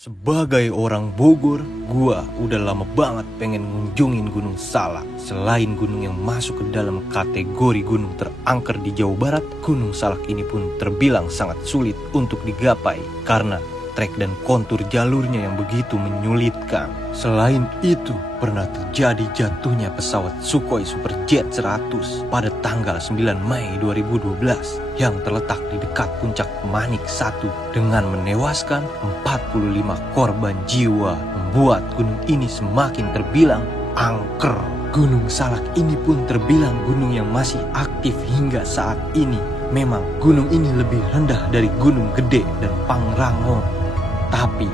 Sebagai orang Bogor, gua udah lama banget pengen ngunjungin Gunung Salak. Selain gunung yang masuk ke dalam kategori gunung terangker di Jawa Barat, Gunung Salak ini pun terbilang sangat sulit untuk digapai karena trek dan kontur jalurnya yang begitu menyulitkan. Selain itu, pernah terjadi jatuhnya pesawat Sukhoi Superjet 100 pada tanggal 9 Mei 2012 yang terletak di dekat puncak Manik 1 dengan menewaskan 45 korban jiwa, membuat gunung ini semakin terbilang angker. Gunung Salak ini pun terbilang gunung yang masih aktif hingga saat ini. Memang gunung ini lebih rendah dari Gunung Gede dan Pangrango. Tapi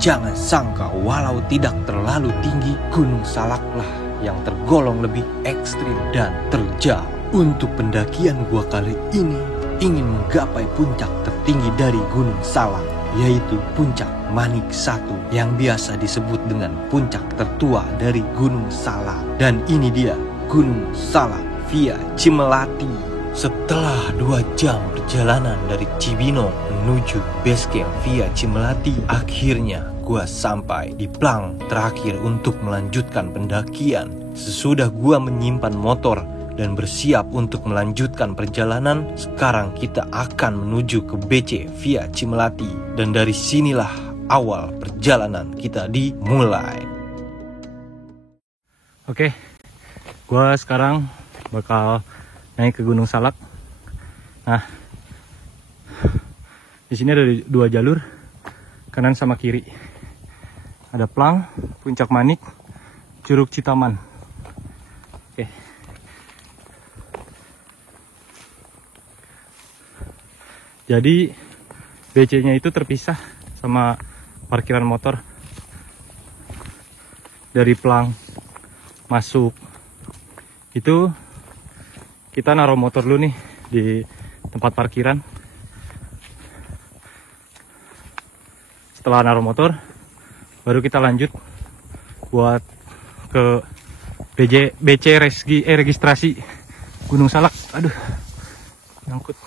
jangan sangka walau tidak terlalu tinggi, Gunung Salaklah yang tergolong lebih ekstrim dan terjal. Untuk pendakian gua kali ini ingin menggapai puncak tertinggi dari Gunung Salak, yaitu puncak Manik 1 yang biasa disebut dengan puncak tertua dari Gunung Salak. Dan ini dia Gunung Salak via Cimelati. Setelah 2 jam perjalanan dari Cibinong menuju base camp via Cimelati, akhirnya gua sampai di plang terakhir untuk melanjutkan pendakian. Sesudah gua menyimpan motor dan bersiap untuk melanjutkan perjalanan, sekarang kita akan menuju ke BC via Cimelati. Dan dari sinilah awal perjalanan kita dimulai. Oke, gua sekarang bakal naik ke Gunung Salak. Nah, di sini ada 2 jalur, kanan sama kiri. Ada plang, puncak Manik, Curug Citaman. Oke. Jadi BC-nya itu terpisah sama parkiran motor. Dari plang masuk itu kita naruh motor dulu nih di tempat parkiran. Setelah naruh motor, baru kita lanjut buat ke BC registrasi Gunung Salak. Aduh, nyangkut.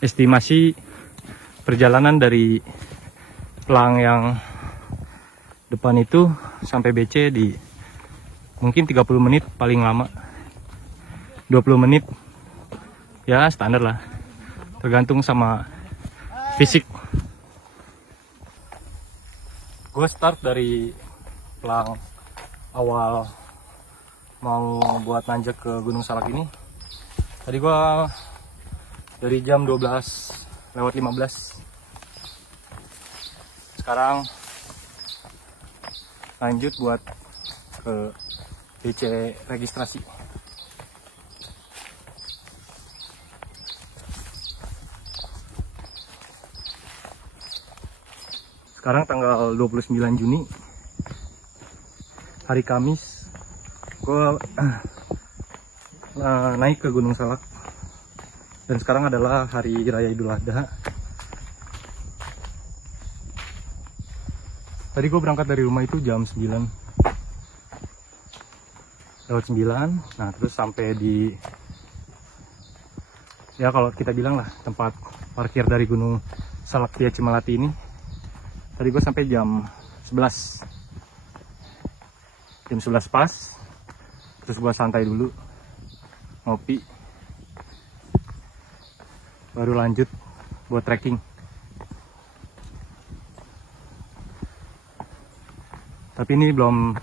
Estimasi perjalanan dari plang yang depan itu sampai BC di mungkin 30 menit paling lama. 20 menit ya standar lah, tergantung sama fisik. Gue start dari plang awal mau buat nanjak ke Gunung Salak ini. Tadi gue dari jam 12:15. Sekarang lanjut buat ke BC registrasi. Sekarang tanggal 29 Juni, hari Kamis. Gue naik ke Gunung Salak. Dan sekarang adalah hari Raya Idul Adha. Tadi gue berangkat dari rumah itu jam 9. Lewat 9. Nah, terus sampai di, ya kalau kita bilang lah, tempat parkir dari Gunung Salak via Cimelati ini. Tadi gue sampai jam 11. Jam 11 pas. Terus gue santai dulu, ngopi, baru lanjut buat trekking. Tapi ini belum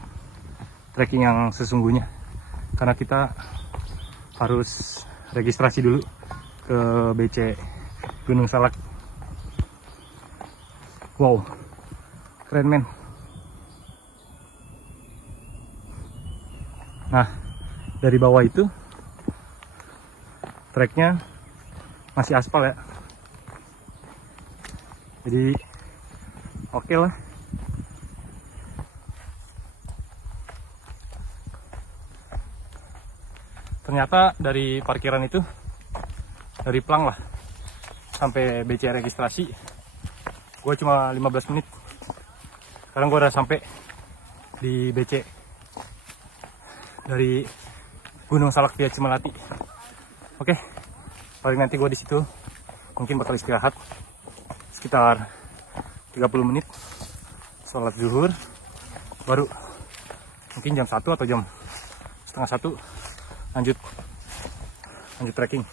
trekking yang sesungguhnya, karena kita harus registrasi dulu ke BC Gunung Salak. Wow, keren men. Nah, dari bawah itu treknya masih aspal ya, jadi oke lah. Ternyata dari parkiran itu, dari plang lah sampai BC registrasi, gue cuma 15 menit. Sekarang gue udah sampai di BC dari Gunung Salak via Cimelati. Oke, paling nanti gue di situ mungkin bakal istirahat sekitar 30 menit sholat zuhur, baru mungkin jam 1 atau jam setengah 1 lanjut trekking.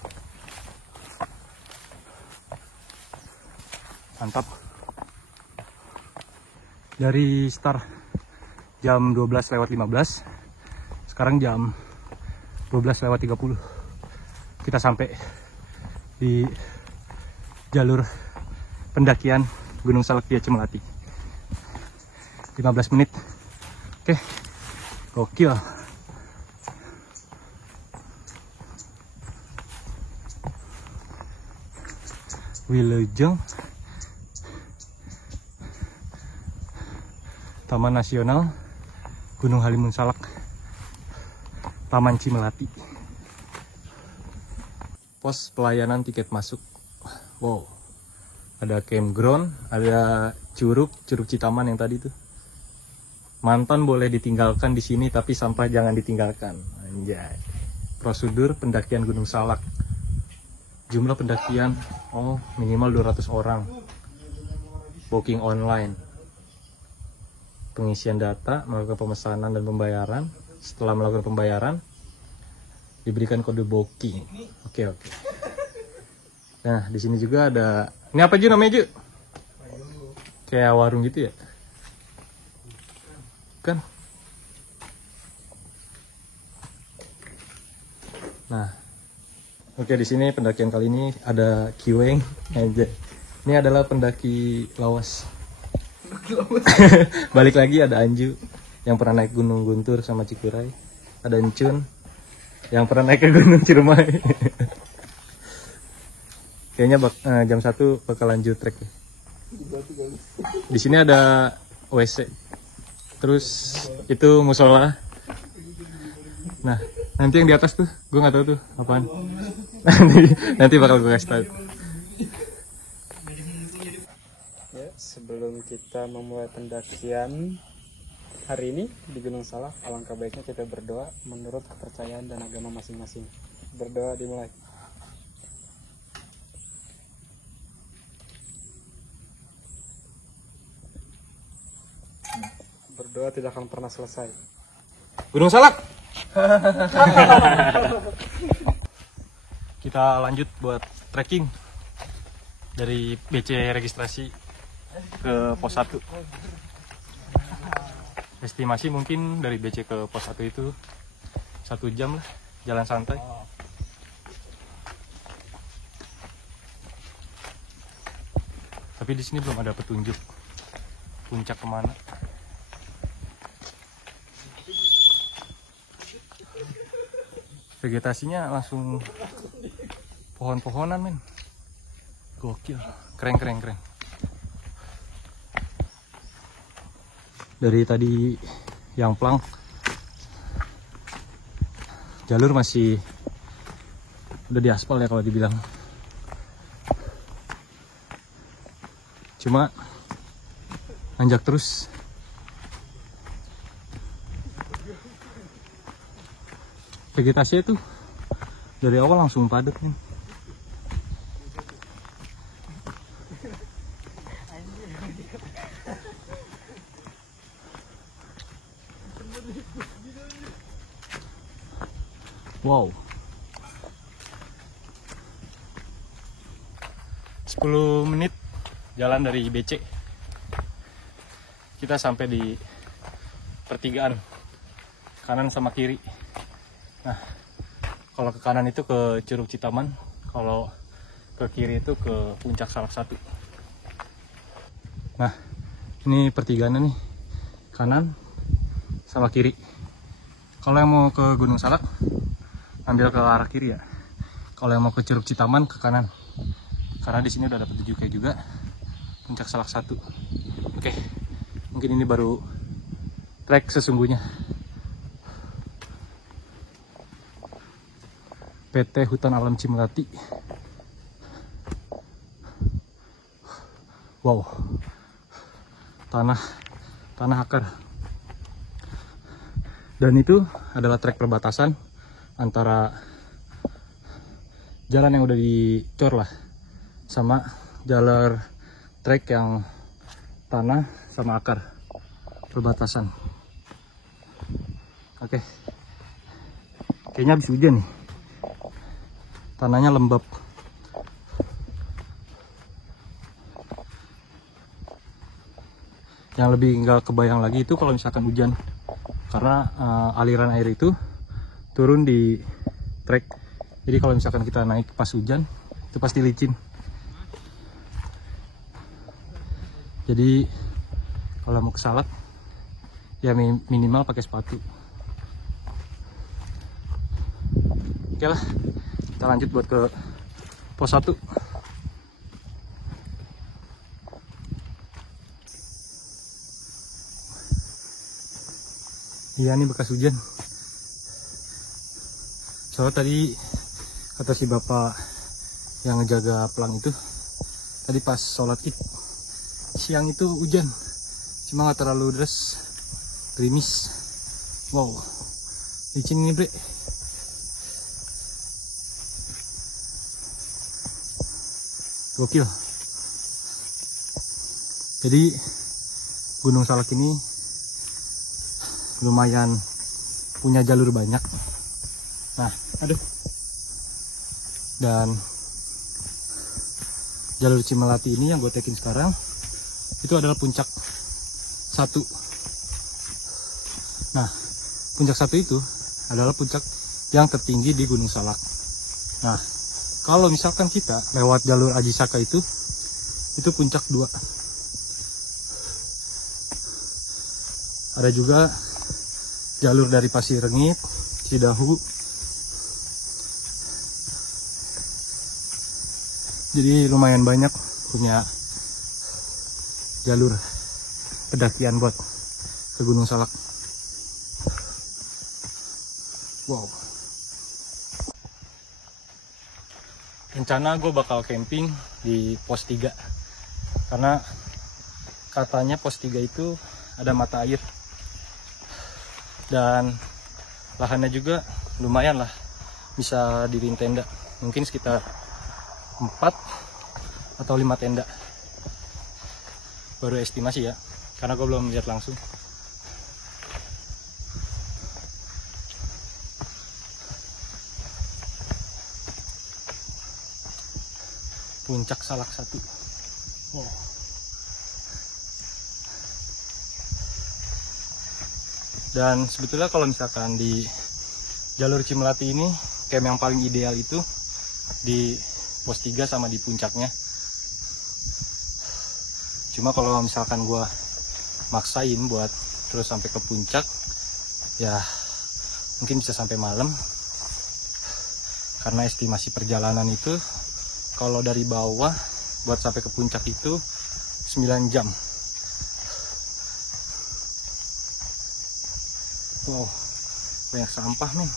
Mantap. Dari start jam 12:15, sekarang jam 12:30 kita sampai di jalur pendakian Gunung Salak via Cimelati. 15 menit. Oke, gokil. Wilujeng, Taman Nasional Gunung Halimun Salak, Taman Cimelati. Pos pelayanan tiket masuk. Wow, ada campground, ada curug Citaman yang tadi tuh. Mantan boleh ditinggalkan di sini, tapi sampah jangan ditinggalkan. Anjay. Prosedur pendakian Gunung Salak. Jumlah pendakian minimal 200 orang. Booking online. Pengisian data, melakukan pemesanan dan pembayaran. Setelah melakukan pembayaran, diberikan kode booking. Oke. Nah, di sini juga ada. Ini apa Ju namanya Ju? Kayak warung gitu ya? Kan? Nah, oke, di sini pendakian kali ini ada Kiweng aja. Ini adalah pendaki lawas. Balik lagi ada Anju yang pernah naik Gunung Guntur sama Cikuray. Ada Encun yang pernah naik ke Gunung Ciremai. Kayaknya jam 1 bakal lanjut trek ya. Di sini ada WC. Terus itu musola. Nah, nanti yang di atas tuh, gue nggak tahu tuh apaan. nanti bakal gue kasih tahu. Ya, sebelum kita memulai pendakian hari ini di Gunung Salak, alangkah baiknya kita berdoa menurut kepercayaan dan agama masing-masing. Berdoa dimulai. Berdoa tidak akan pernah selesai. Gunung Salak. Kita lanjut buat trekking dari BC registrasi ke pos 1. Estimasi mungkin dari BC ke pos 1 itu 1 jam lah, jalan santai. Tapi di sini belum ada petunjuk puncak kemana. Vegetasinya langsung pohon-pohonan men. Gokil, keren. Dari tadi yang plang, jalur masih udah diaspal ya kalau dibilang. Cuma nanjak terus. Vegetasinya tuh dari awal langsung padat nih. Wow. 10 menit jalan dari BC. Kita sampai di pertigaan kanan sama kiri. Nah, kalau ke kanan itu ke Curug Citaman, kalau ke kiri itu ke Puncak Salak 1. Nah, ini pertigaannya nih, kanan sama kiri. Kalau yang mau ke Gunung Salak, ambil ke arah kiri ya. Kalau yang mau ke Curug Citaman, ke kanan. Karena di sini udah ada petunjuknya juga, Puncak Salak 1. Oke, mungkin ini baru trek sesungguhnya. PT Hutan Alam Cimelati. Wow, tanah akar. Dan itu adalah trek perbatasan antara jalan yang udah dicor lah sama jalur trek yang tanah sama akar perbatasan. Oke, kayaknya habis hujan nih, tanahnya lembab. Yang lebih nggak kebayang lagi itu kalau misalkan hujan, karena aliran air itu turun di trek. Jadi kalau misalkan kita naik pas hujan itu pasti licin. Jadi kalau mau ke Salak ya minimal pakai sepatu. Oke lah, kita lanjut buat ke pos 1. Iya nih bekas hujan. Soalnya tadi kata si bapak yang ngejaga pelang itu, tadi pas sholat id siang itu hujan, cuma nggak terlalu deras, gerimis. Wow, licin ini bre. Gokil. Jadi Gunung Salak ini lumayan punya jalur banyak. Nah, aduh. Dan jalur Cimelati ini yang gue tekin sekarang itu adalah puncak 1. Nah, puncak 1 itu adalah puncak yang tertinggi di Gunung Salak. Nah, kalau misalkan kita lewat jalur Aji Saka itu puncak 2. Ada juga jalur dari Pasir Rengit, Cidahu. Jadi lumayan banyak punya jalur pendakian buat ke Gunung Salak. Wow. Rencana gue bakal camping di pos 3. Karena katanya pos 3 itu ada mata air. Dan lahannya juga lumayan lah, bisa diriin tenda, mungkin sekitar 4 atau 5 tenda, baru estimasi ya, karena gue belum lihat langsung. Puncak Salak 1. Wow. Dan sebetulnya kalau misalkan di jalur Cimelati ini camp yang paling ideal itu di pos 3 sama di puncaknya. Cuma kalau misalkan gua maksain buat terus sampai ke puncak, ya mungkin bisa sampai malam. Karena estimasi perjalanan itu kalau dari bawah buat sampai ke puncak itu 9 jam. Wow, banyak sampah men.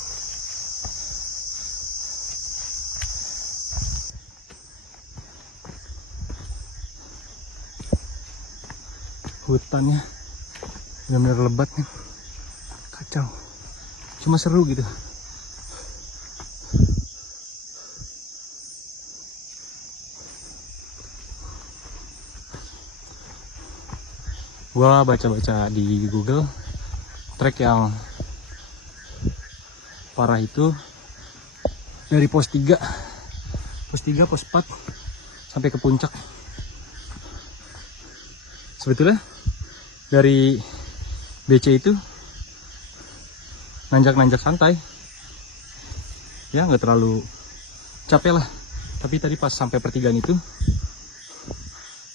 Hutannya benar-benar lebat nih, kacau. Cuma seru gitu. Gua baca-baca di Google, trek yang parah itu dari pos 3, pos 4 sampai ke puncak. Sebetulnya dari BC itu nanjak-nanjak santai ya, nggak terlalu capek lah. Tapi tadi pas sampai pertigaan itu,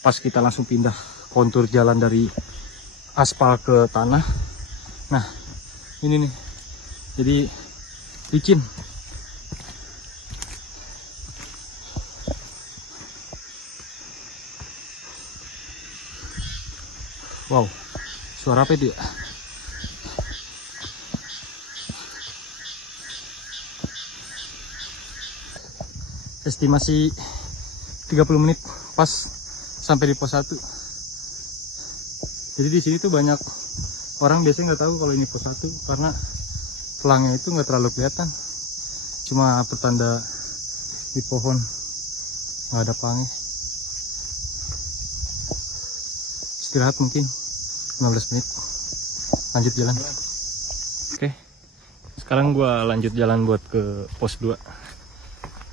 pas kita langsung pindah kontur jalan dari aspal ke tanah. Nah, ini nih, jadi licin. Wow, suara apa itu ya? Estimasi 30 menit pas sampai di pos 1. Jadi di sini tuh banyak orang biasanya nggak tahu kalau ini pos 1 karena pelangnya itu nggak terlalu kelihatan, cuma pertanda di pohon, nggak ada pelangnya. istirahat mungkin 15 menit, lanjut jalan. Oke, sekarang gua lanjut jalan buat ke pos 2.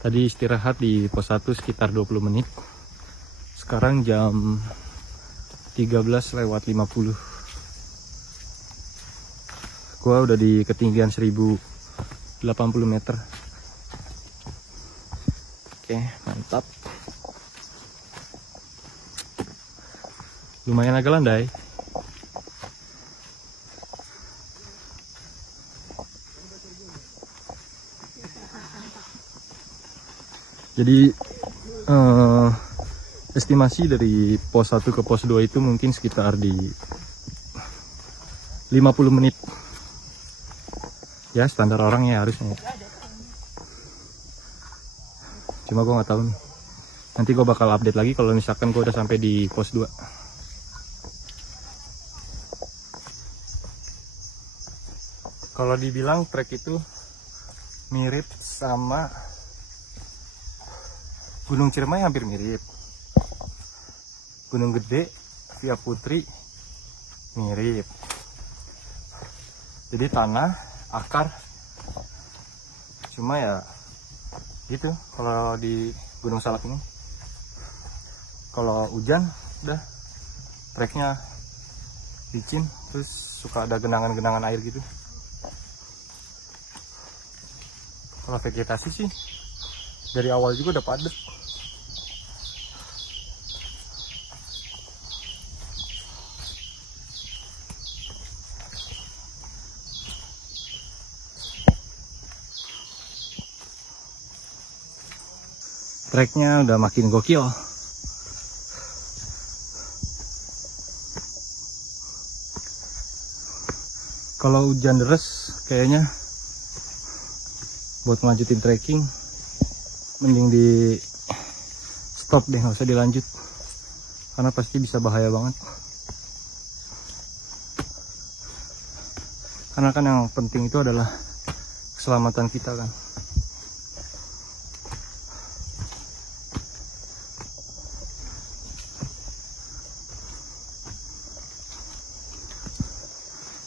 Tadi istirahat di pos 1 sekitar 20 menit. Sekarang jam 13:50. Gua udah di ketinggian 1080 meter. Oke, mantap. Lumayan agak landai. Jadi estimasi dari pos 1 ke pos 2 itu mungkin sekitar di 50 menit. Ya standar orangnya harusnya. Cuma gue nggak tahu nih. Nanti gue bakal update lagi kalau misalkan gue udah sampai di pos 2. Kalau dibilang trek itu mirip sama Gunung Ciremai, hampir mirip. Gunung Gede, Via Putri mirip. Jadi tanah, akar, cuma ya gitu. Kalau di Gunung Salak ini, kalau hujan udah treknya licin, terus suka ada genangan-genangan air gitu. Kalau vegetasi sih dari awal juga udah padat. Treknya udah makin gokil. Kalau hujan deras kayaknya buat melanjutin trekking mending di stop deh, nggak usah dilanjut karena pasti bisa bahaya banget. Karena kan yang penting itu adalah keselamatan kita kan.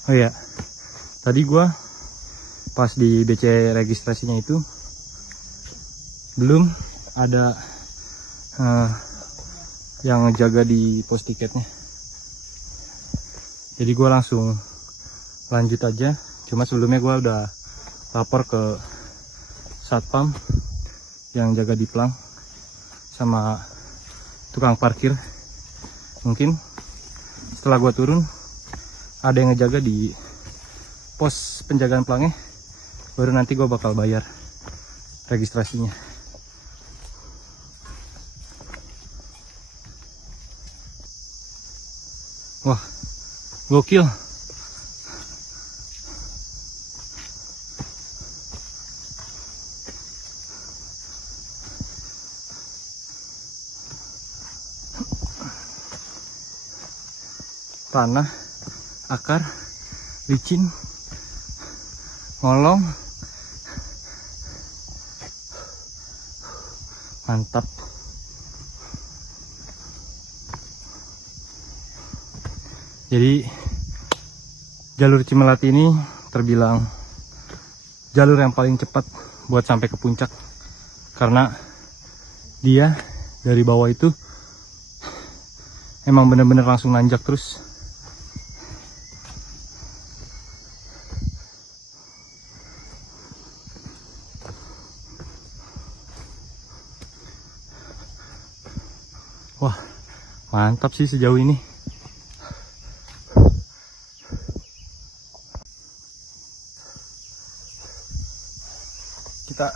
Oh iya, tadi gua pas di BC registrasinya itu belum ada yang jaga di pos tiketnya. Jadi gua langsung lanjut aja. Cuma sebelumnya gua udah lapor ke satpam yang jaga di Plang sama tukang parkir. Mungkin setelah gua turun ada yang ngejaga di pos penjagaan Plangnya, baru nanti gue bakal bayar registrasinya. Wah, gokil. Tanah, akar, licin, ngolong, mantap. Jadi jalur Cimelati ini terbilang jalur yang paling cepat buat sampai ke puncak, karena dia dari bawah itu emang bener-bener langsung nanjak terus. Wah, mantap sih sejauh ini. Kita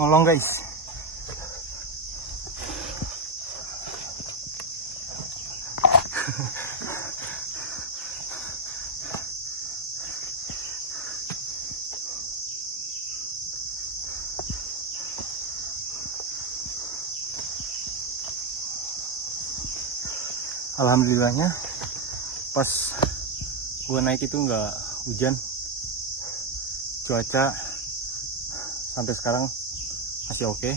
ngolong guys. Alhamdulillahnya pas gua naik itu nggak hujan, cuaca sampai sekarang masih oke.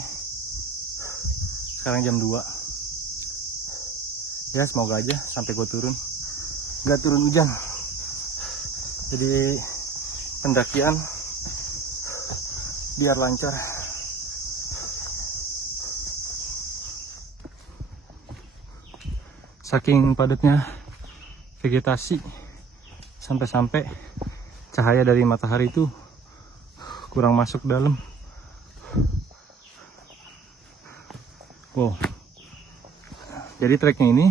Sekarang jam 2, Ya semoga aja sampai gue turun nggak turun hujan. Jadi pendakian biar lancar. Saking padatnya vegetasi, sampai-sampai cahaya dari matahari itu kurang masuk ke dalam. Wow. Jadi treknya ini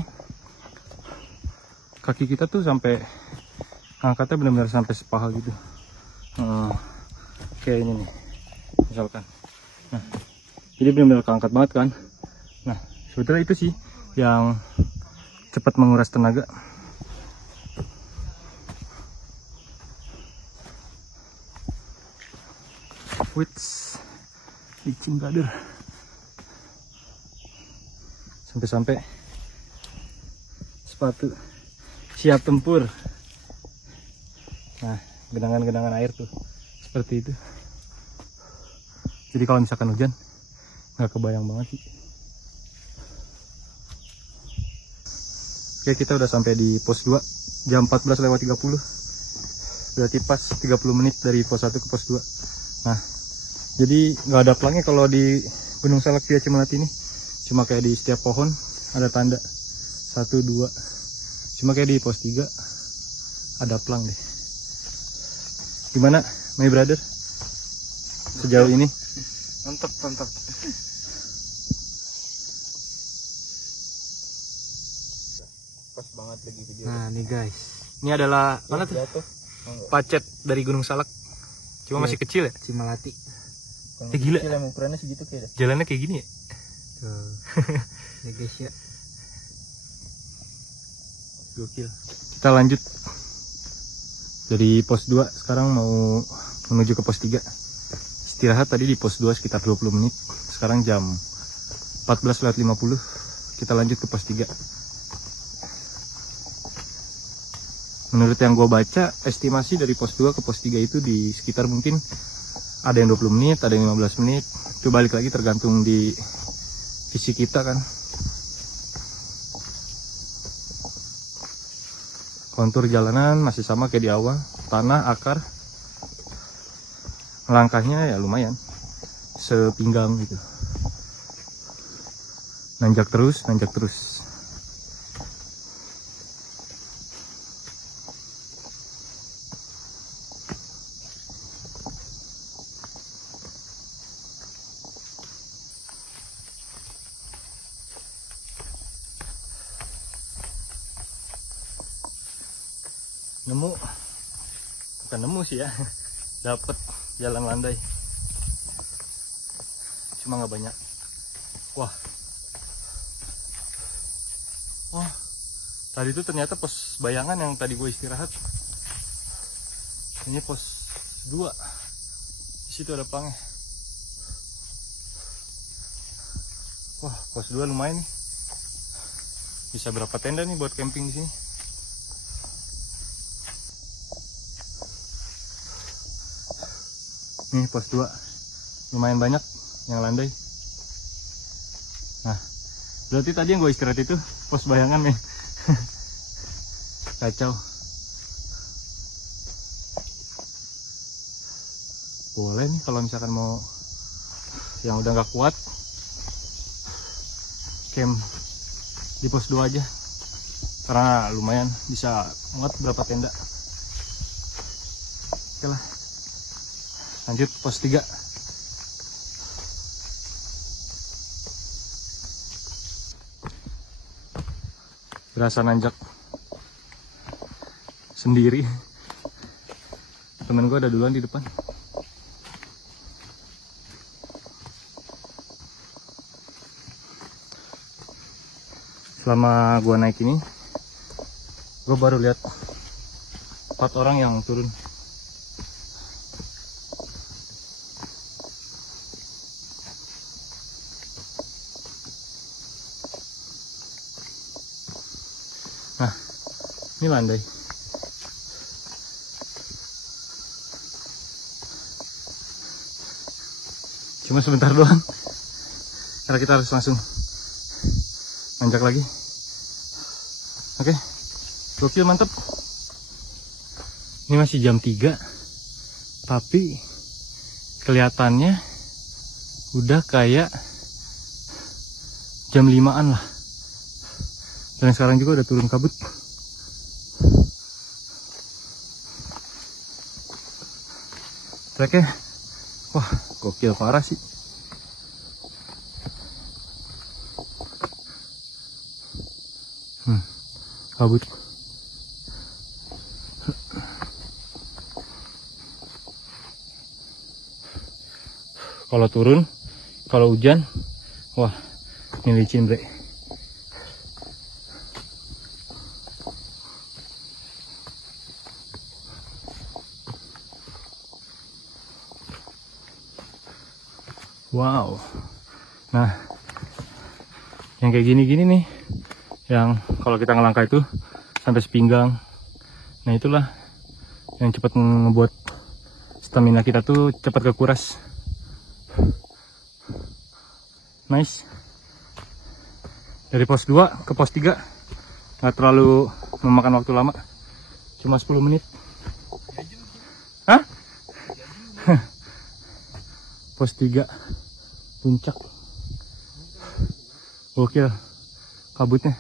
kaki kita tuh sampai angkatnya benar-benar sampai sepaha gitu. Kayak ini nih, misalkan. Nah, jadi benar-benar keangkat banget kan. Nah, sebetulnya itu sih yang cepat menguras tenaga. Wits, licin brother. Sampai-sampai sepatu siap tempur. Nah, genangan-genangan air tuh seperti itu. Jadi kalau misalkan hujan nggak kebayang banget sih. Oke, kita udah sampai di pos 2 jam 14:30. Berarti pas 30 menit dari pos 1 ke pos 2. Nah, jadi nggak ada pelangnya kalau di Gunung Salak via Cimelati ini. Cuma kayak di setiap pohon ada tanda 1, 2. Cuma kayak di pos 3 ada pelang deh. Gimana, my brother? Sejauh ini? Mantap. Pas banget lagi video. Nah, nih guys. Ini adalah mana tuh? Pacet dari Gunung Salak. Cuma masih kecil ya? Cimelati. Gila. Kecil, ukurannya segitu kayak. Jalannya kayak gini ya? Tuh. Ya guys ya. Gokil. Kita lanjut dari pos 2 sekarang mau menuju ke pos 3. Istirahat tadi di pos 2 sekitar 20 menit. Sekarang jam 14:50. Kita lanjut ke pos 3. Menurut yang gue baca, estimasi dari pos 2 ke pos 3 itu di sekitar mungkin ada yang 20 menit, ada yang 15 menit. Itu balik lagi tergantung di visi kita kan. Kontur jalanan masih sama kayak di awal, tanah, akar. Langkahnya ya lumayan, sepinggang gitu. Nanjak terus. Bukan nemu sih ya, dapet jalan landai, cuma nggak banyak. Wah, tadi itu ternyata pos bayangan yang tadi gue istirahat. Ini pos 2, di situ ada pelangnya. Wah, pos 2 lumayan nih, bisa berapa tenda nih buat camping di sini. Nih pos 2 lumayan banyak yang landai. Nah, berarti tadi yang gue istirahat itu pos bayangan nih. Kacau. Boleh nih kalau misalkan mau yang udah nggak kuat camp di pos 2 aja, karena lumayan bisa muat berapa tenda. Oke lah, lanjut pos 3. Berasa nanjak sendiri. Temen gue ada duluan di depan. Selama gue naik ini, gue baru lihat 4 orang yang turun. Nah, ini landai. Cuma sebentar doang, karena kita harus langsung nanjak lagi. Oke, gokil, mantep. Ini masih jam 3, tapi kelihatannya udah kayak jam 5-an lah. Dan sekarang juga udah turun kabut. Treknya, wah, gokil parah sih. Kabut. Kalau turun, kalau hujan, wah, ini licin, bre. Wow. Nah, yang kayak gini-gini nih, yang kalau kita ngelangkah itu sampai sepinggang. Nah, itulah yang cepat ngebuat stamina kita tuh cepat kekuras. Nice. Dari pos 2 ke pos 3 nggak terlalu memakan waktu lama, cuma 10 menit. Hah? Pos 3 puncak. Gokil kabutnya.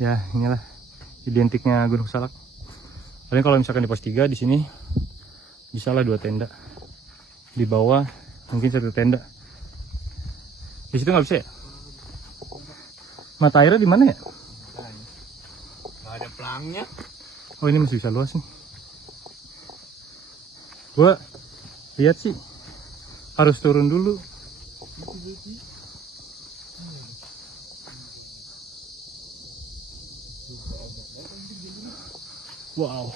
Ya, inilah identiknya Gunung Salak. Paling kalau misalkan di pos 3 di sini bisalah 2 tenda. Di bawah mungkin 1 tenda. Di situ nggak bisa ya? Mata airnya di mana ya? Nggak ada pelangnya. Oh, ini masih bisa luas nih. Gua lihat sih harus turun dulu. Wow.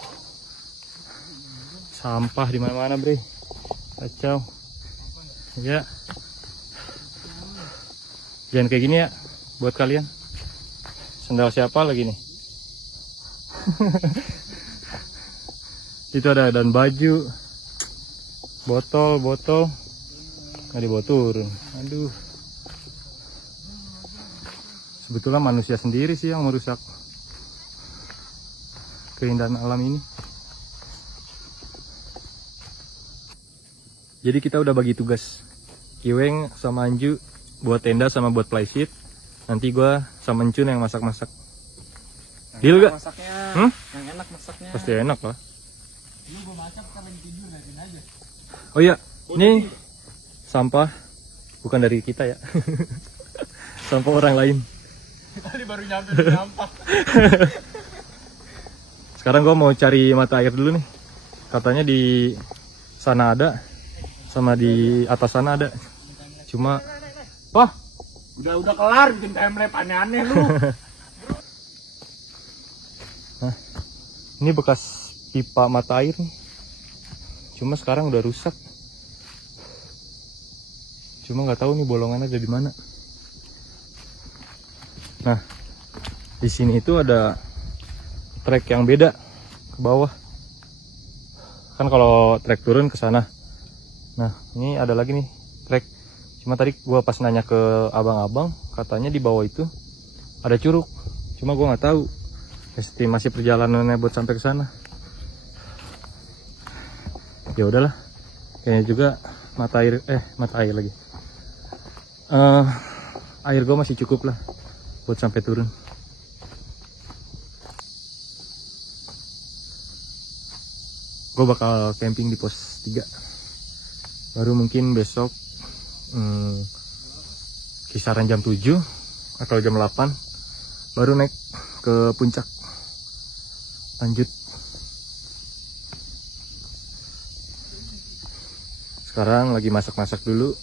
Sampah di mana-mana, bre. Kacau. Ya. Jangan kayak gini ya buat kalian. Sendal siapa lagi nih? Itu ada dan baju, botol nggak dibawa turun. Aduh, sebetulnya manusia sendiri sih yang merusak keindahan alam ini. Jadi kita udah bagi tugas, Kiweng sama Anju buat tenda sama buat playseat. Nanti gua sama Encun yang masak-masak. Deal gak? Masaknya, yang enak masaknya. Pasti enak lah. Ini gua masak kan lagi tidur, liatin aja. Oh iya, ini sampah bukan dari kita ya. Sampah orang lain. Tadi baru nyampe di sampah. Sekarang gua mau cari mata air dulu nih. Katanya di sana ada, sama di atas sana ada. Cuma, wah, Udah kelar bikin timelapse aneh-aneh lu. nah, ini bekas pipa mata air nih. Cuma sekarang udah rusak. Cuma nggak tahu nih bolongannya ada di mana. Nah, di sini itu ada trek yang beda ke bawah. Kan kalau trek turun ke sana. Nah, ini ada lagi nih trek. Cuma tadi gua pas nanya ke abang-abang, katanya di bawah itu ada curug. Cuma gua nggak tahu estimasi perjalanannya buat sampai ke sana. Ya udahlah, kayaknya juga mata air lagi. Air gua masih cukup lah buat sampai turun. Gue bakal camping di pos 3. Baru mungkin besok kisaran jam 7 atau jam 8 baru naik ke puncak. Lanjut. Sekarang lagi masak-masak dulu.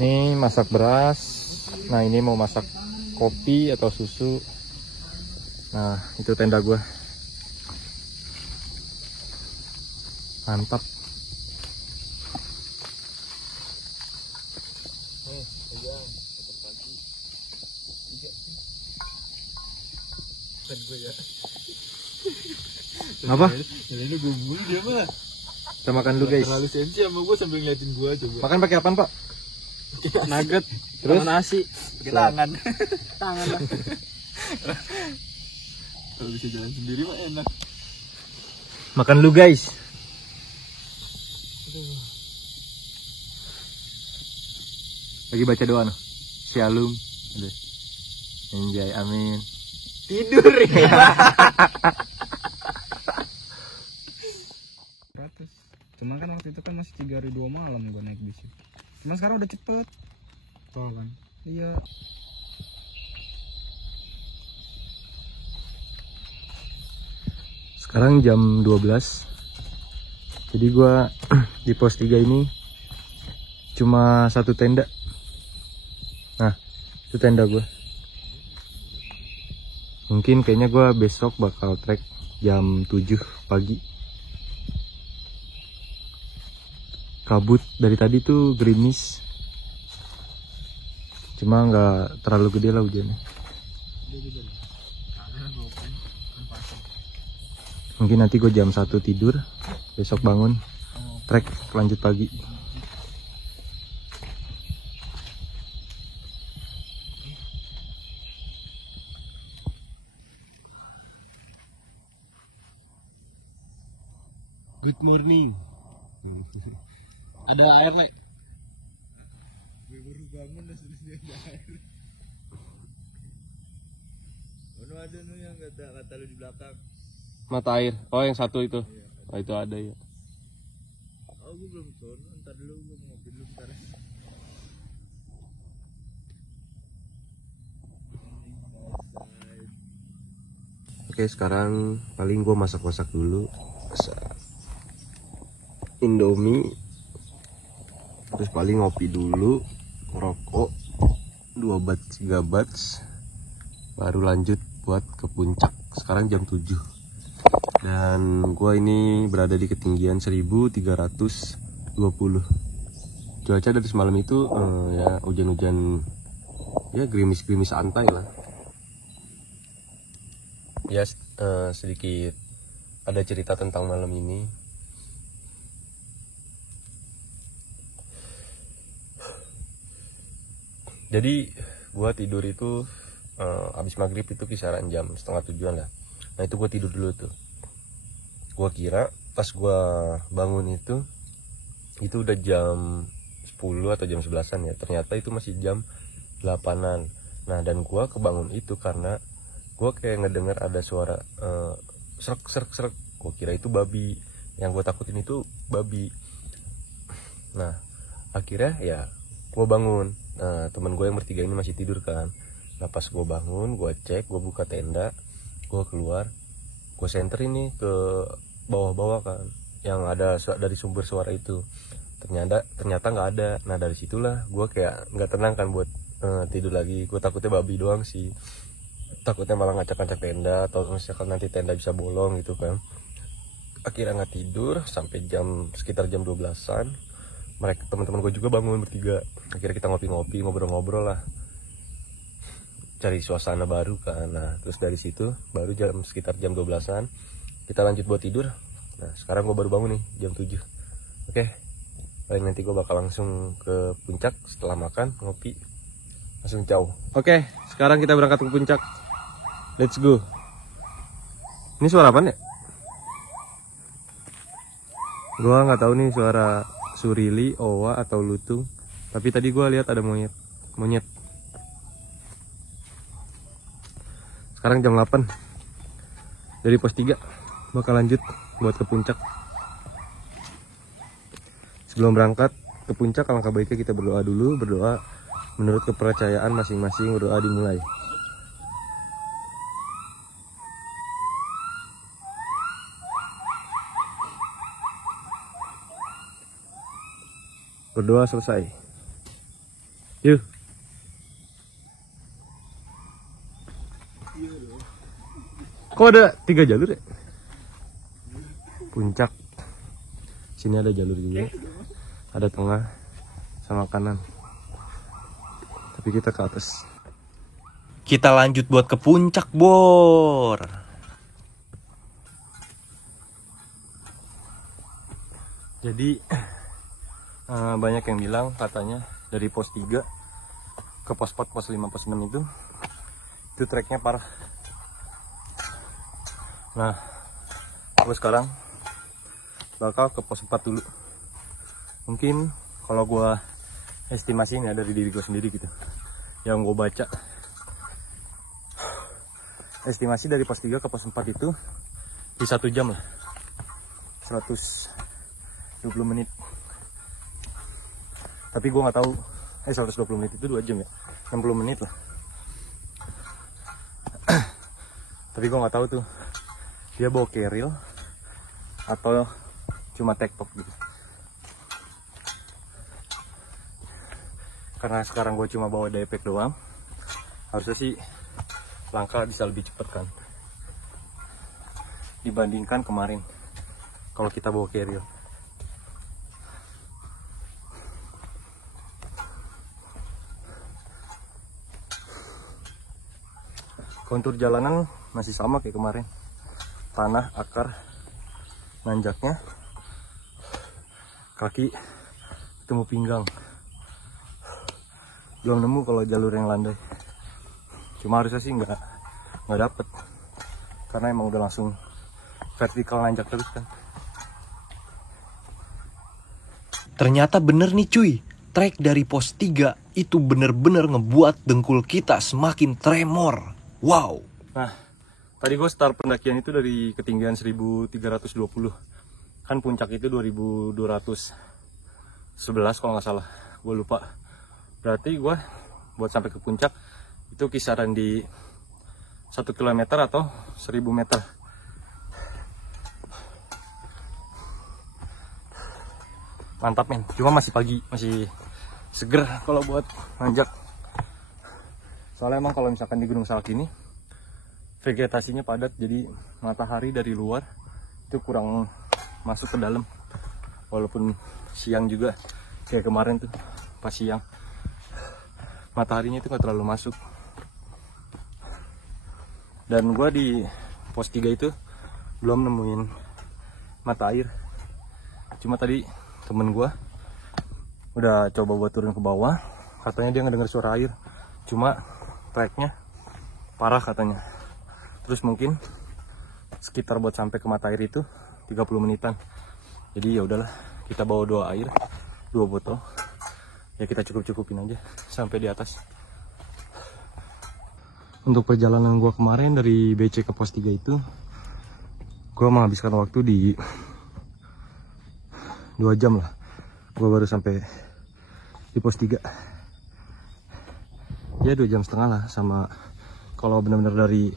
Ini masak beras. Nah, ini mau masak kopi atau susu. Nah, itu tenda gue. Mantap. Apa? Ini gue bulu dia mah. Kita makan dulu, guys. Terlalu sensi sama gue sambil ngeliatin gue coba. Makan pakai apaan, Pak? Nugget. Terus sama nasi. Tangan. Tangan lah. Kalau bisa jalan sendiri mah enak. Makan lu guys. Lagi baca doa noh. Shalom. Aduh. Enjoy, amin. Tidur ya. 100. Cuma kan waktu itu kan masih 3 hari 2 malam gue naik bis. Cuma sekarang udah cepet. Tol kan? Iya. Sekarang jam 12. Jadi gua di pos 3 ini cuma satu tenda. Nah, itu tenda gua. Mungkin kayaknya gua besok bakal trek jam 7 pagi. Kabut dari tadi tuh gerimis. Cuma nggak terlalu gede lah hujannya. Mungkin nanti gue jam 1 tidur, besok bangun, trek lanjut pagi. Good morning. Ada air nih. Gue baru bangun dan sudah ada air. Mana ada nu yang kata lu di belakang. Mata air. Oh, yang satu itu. Oh, itu ada ya. Oh, gue belum sono. Ntar dulu gue ngopi dulu bentar. Oke, sekarang paling gue masak-masak dulu. Masak Indomie. Terus paling ngopi dulu, ngerokok 2 batch 3 batch, baru lanjut buat ke puncak. Sekarang jam 7 dan gua ini berada di ketinggian 1320. Cuaca dari semalam itu ya hujan-hujan, ya gerimis-gerimis santai lah ya. Sedikit ada cerita tentang malam ini. Jadi gua tidur itu habis maghrib itu kisaran jam 6:30 lah. Nah itu gua tidur dulu tuh. Gua kira pas gua bangun itu udah jam 10 atau jam 11-an ya. Ternyata itu masih jam 8-an. Nah dan gua kebangun itu karena gua kayak ngedenger ada suara serak serak serak. Gua kira itu babi. Yang gua takutin itu babi. Nah akhirnya ya gua bangun. Nah temen gue yang bertiga ini masih tidur kan. Nah pas gue bangun, gue cek, gue buka tenda, gue keluar, gue senter ini ke bawah-bawah kan, yang ada dari sumber suara itu. Ternyata nggak ada. Nah dari situlah gue kayak nggak tenang kan buat tidur lagi. Gue takutnya babi doang sih, takutnya malah ngacak-ngacak tenda atau misalkan nanti tenda bisa bolong gitu kan. Akhirnya nggak tidur sampai sekitar jam 12-an. Mereka teman-teman gue juga bangun bertiga. Akhirnya kita ngopi-ngopi, ngobrol-ngobrol lah, cari suasana baru kan. Nah terus dari situ baru sekitar jam 12-an kita lanjut buat tidur. Nah sekarang gue baru bangun nih jam 7. Oke, paling nanti gue bakal langsung ke puncak setelah makan, ngopi, langsung jauh. Oke, sekarang kita berangkat ke puncak. Let's go. Ini suara apa nih? Gue nggak tahu nih suara surili, owa atau lutung. Tapi tadi gue lihat ada monyet. Sekarang jam 8. Dari pos 3 bakal lanjut buat ke puncak. Sebelum berangkat ke puncak, alangkah baiknya kita berdoa dulu. Berdoa menurut kepercayaan masing-masing. Berdoa dimulai. Berdoa selesai. Yuk. Kok ada 3 jalur ya? Puncak. Sini ada jalur juga. Ada tengah sama kanan. Tapi kita ke atas. Kita lanjut buat ke puncak, Bor. Jadi banyak yang bilang katanya dari pos 3 ke pos 4, pos 5, pos 6 Itu treknya parah. Nah, gue sekarang bakal ke pos 4 dulu. Mungkin kalau gue estimasiin ya dari diri gue sendiri gitu, yang gue baca, estimasi dari pos 3 ke pos 4 itu di 1 jam lah, 120 menit. Tapi gue nggak tahu, 120 menit itu 2 jam ya, 60 menit lah. Tapi gue nggak tahu tuh dia bawa keril atau cuma tektok gitu. Karena sekarang gue cuma bawa daypack doang, harusnya sih langkah bisa lebih cepat kan dibandingkan kemarin kalau kita bawa keril. Kontur jalanan masih sama kayak kemarin, tanah, akar, nanjaknya, kaki ketemu pinggang. Belum nemu kalau jalur yang landai. Cuma harusnya sih nggak dapet, karena emang udah langsung vertikal nanjak terus kan. Ternyata bener nih cuy, trek dari pos 3 itu bener-bener ngebuat dengkul kita semakin tremor. Wow. Nah, tadi gue start pendakian itu dari ketinggian 1320. Kan puncak itu 2211 kalau nggak salah. Gue lupa. Berarti gue buat sampai ke puncak itu kisaran di 1 km atau 1000 meter. Mantap men, cuma masih pagi, masih seger kalau buat nanjak. Soalnya emang kalau misalkan di Gunung Salak ini vegetasinya padat, jadi matahari dari luar itu kurang masuk ke dalam. Walaupun siang juga kayak kemarin tuh pas siang mataharinya itu nggak terlalu masuk. Dan gua di pos 3 itu belum nemuin mata air. Cuma tadi temen gua udah coba buat turun ke bawah, katanya dia ngedenger suara air. Cuma treknya parah katanya. Terus mungkin sekitar buat sampai ke mata air itu 30 menitan. Jadi ya udahlah, kita bawa 2 air, 2 botol. Ya kita cukup-cukupin aja sampai di atas. Untuk perjalanan gua kemarin dari BC ke pos 3 itu, gua menghabiskan waktu di 2 jam lah. Gua baru sampai di pos 3. Ya 2 jam setengah lah, sama kalau benar-benar dari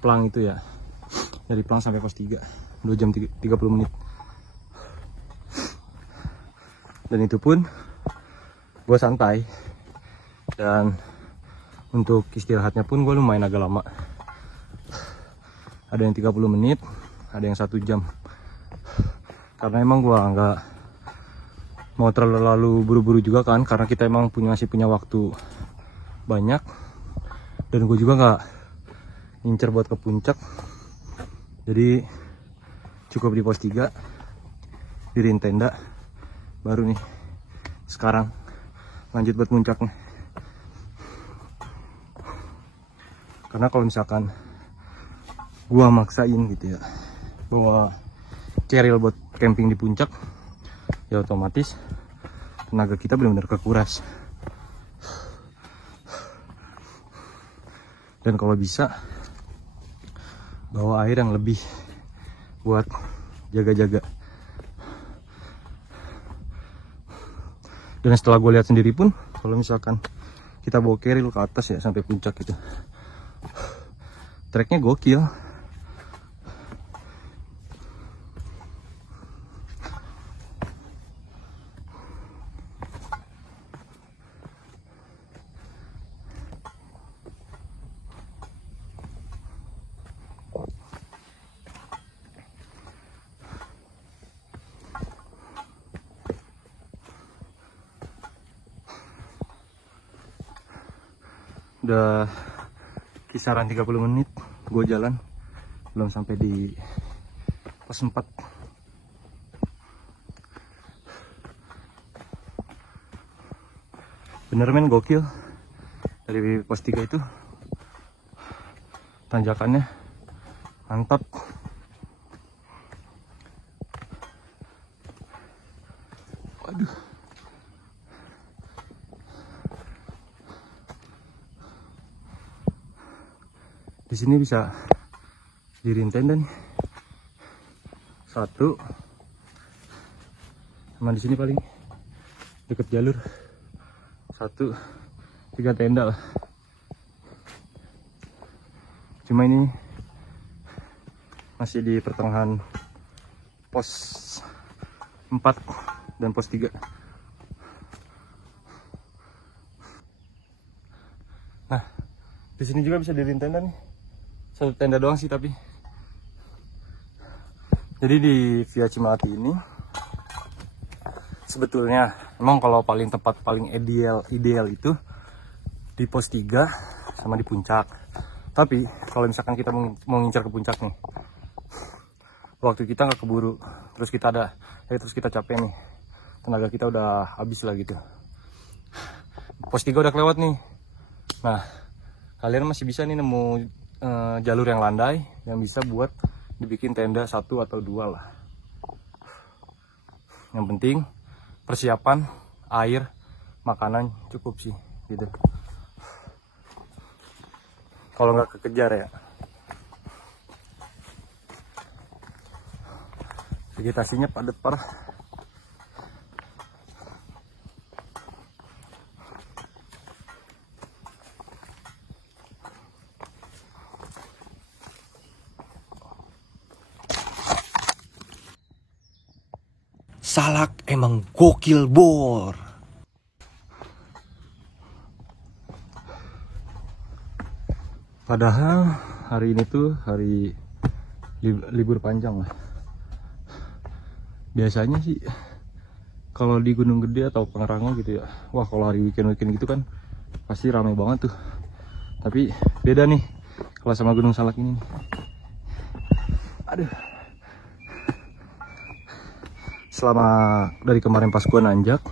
Plang itu ya, dari Plang sampai pos 3 2 jam 30 menit. Dan itu pun gue santai, dan untuk istirahatnya pun gue lumayan agak lama. Ada yang 30 menit, ada yang 1 jam. Karena emang gue nggak mau terlalu buru-buru juga kan, karena kita emang masih punya waktu banyak, dan gue juga nggak ngincer buat ke puncak. Jadi cukup di pos 3, diriin tenda, baru nih sekarang lanjut buat puncaknya. Karena kalau misalkan gue maksain gitu ya bawa keril buat camping di puncak, ya otomatis tenaga kita benar-benar kekuras. Dan kalau bisa bawa air yang lebih buat jaga-jaga. Dan setelah gue lihat sendiri pun, kalau misalkan kita bawa keril ke atas ya sampai puncak gitu, treknya gokil. Udah kisaran 30 menit gue jalan, belum sampai di pos 4. Bener men, gokil. Dari pos 3 itu tanjakannya mantap. Waduh. Di sini bisa diriin tenda nih. Satu. Sama di sini paling deket jalur. 1, 3 tenda lah. Cuma ini masih di pertengahan pos 4 dan pos 3. Nah, di sini juga bisa diriin tenda nih. 1 tenda doang sih tapi. Jadi di Via Cimawati ini sebetulnya emang kalau paling tepat, paling ideal itu di pos 3 sama di puncak. Tapi kalau misalkan kita mau ngincar ke puncak nih, waktu kita nggak keburu, terus kita capek nih, tenaga kita udah habis lah gitu. Pos 3 udah kelewat nih. Nah, kalian masih bisa nih nemu jalur yang landai yang bisa buat dibikin tenda 1 atau 2 lah. Yang penting persiapan air, makanan cukup sih gitu. Kalau nggak kekejar ya. Vegetasinya padat parah. Salak emang gokil bor. Padahal hari ini tuh hari libur panjang lah. Biasanya sih kalau di Gunung Gede atau Pangrango gitu ya, wah kalau hari weekend gitu kan pasti ramai banget tuh. Tapi beda nih kalau sama Gunung Salak ini. Aduh. Selama dari kemarin pas gue nanjak,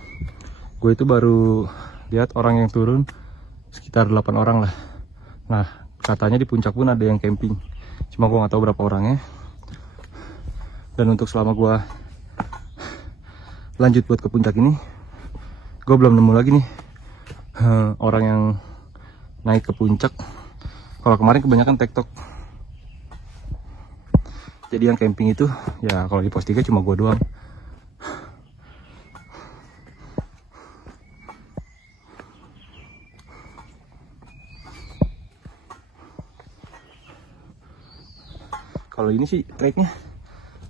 gue itu baru lihat orang yang turun sekitar 8 orang lah. Nah, katanya di puncak pun ada yang camping, cuma gue nggak tahu berapa orangnya. Dan untuk selama gue lanjut buat ke puncak ini, gue belum nemu lagi nih orang yang naik ke puncak. Kalau kemarin kebanyakan tektok. Jadi yang camping itu ya kalau di pos 3 cuma gue doang. Kalau ini sih treknya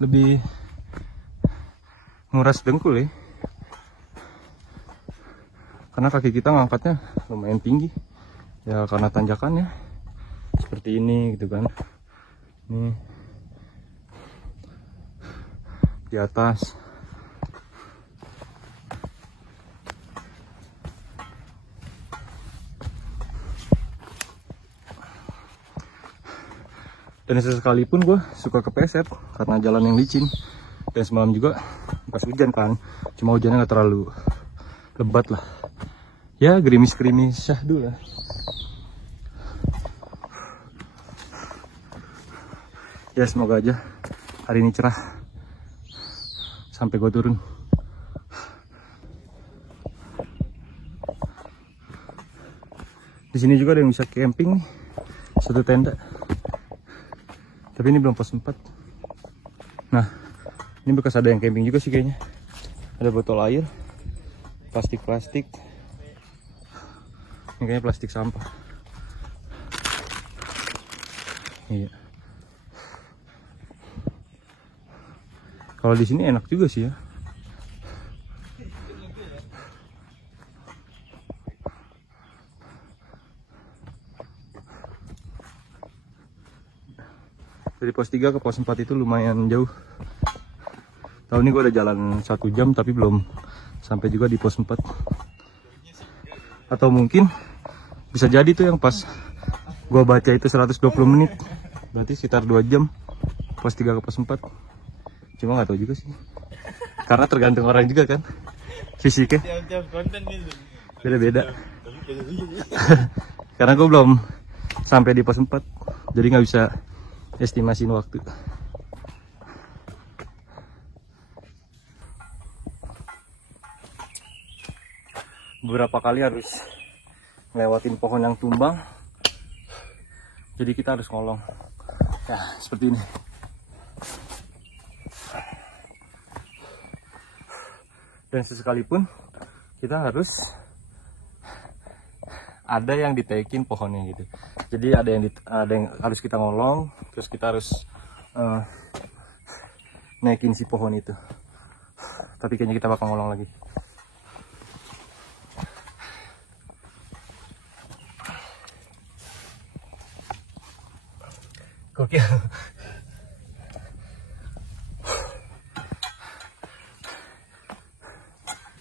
lebih nguras dengkul ya, karena kaki kita ngangkatnya lumayan tinggi ya karena tanjakannya seperti ini gitu kan. Nih di atas dan sesekali pun gue suka kepleset karena jalan yang licin. Dan semalam juga pas hujan kan, cuma hujannya nggak terlalu lebat lah ya, gerimis-gerimis syahdu lah. Ya semoga aja hari ini cerah sampai gue turun. Di sini juga ada yang bisa camping nih, 1 tenda. Tapi ini belum pos 4. Nah, ini bekas ada yang camping juga sih kayaknya. Ada botol air, plastik-plastik. Ini kayaknya plastik sampah. Iya. Kalau di sini enak juga sih ya. Dari pos 3 ke pos 4 itu lumayan jauh. Tahun ini gue udah jalan 1 jam tapi belum sampai juga di pos 4. Atau mungkin bisa jadi tuh yang pas gue baca itu 120 menit. Berarti sekitar 2 jam pos 3 ke pos 4. Cuma gak tahu juga sih. Karena tergantung orang juga kan. Fisiknya beda-beda. Karena gue belum sampai di pos 4. jadi nggak bisa estimasiin waktu. Beberapa kali harus ngelewatin pohon yang tumbang, jadi kita harus ngolong ya seperti ini. Dan sesekalipun kita harus ada yang ditekin pohonnya gitu. Jadi ada yang harus kita ngolong, terus kita harus naikin si pohon itu. Tapi kayaknya kita bakal ngolong lagi. Gokil.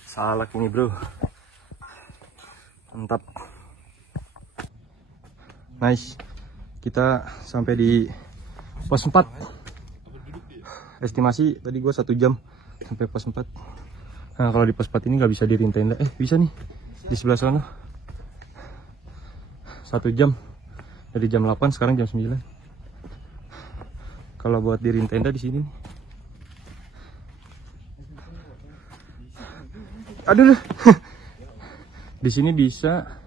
Salak ini bro, mantap. Nice, kita sampai di pos 4. Estimasi tadi gua 1 jam sampai pos 4. Nah kalau di pos 4 ini nggak bisa diriin tenda. Bisa nih di sebelah sana. 1 jam dari jam 8 sekarang jam 9. Kalau buat diriin tenda di sini. Aduh. Di sini bisa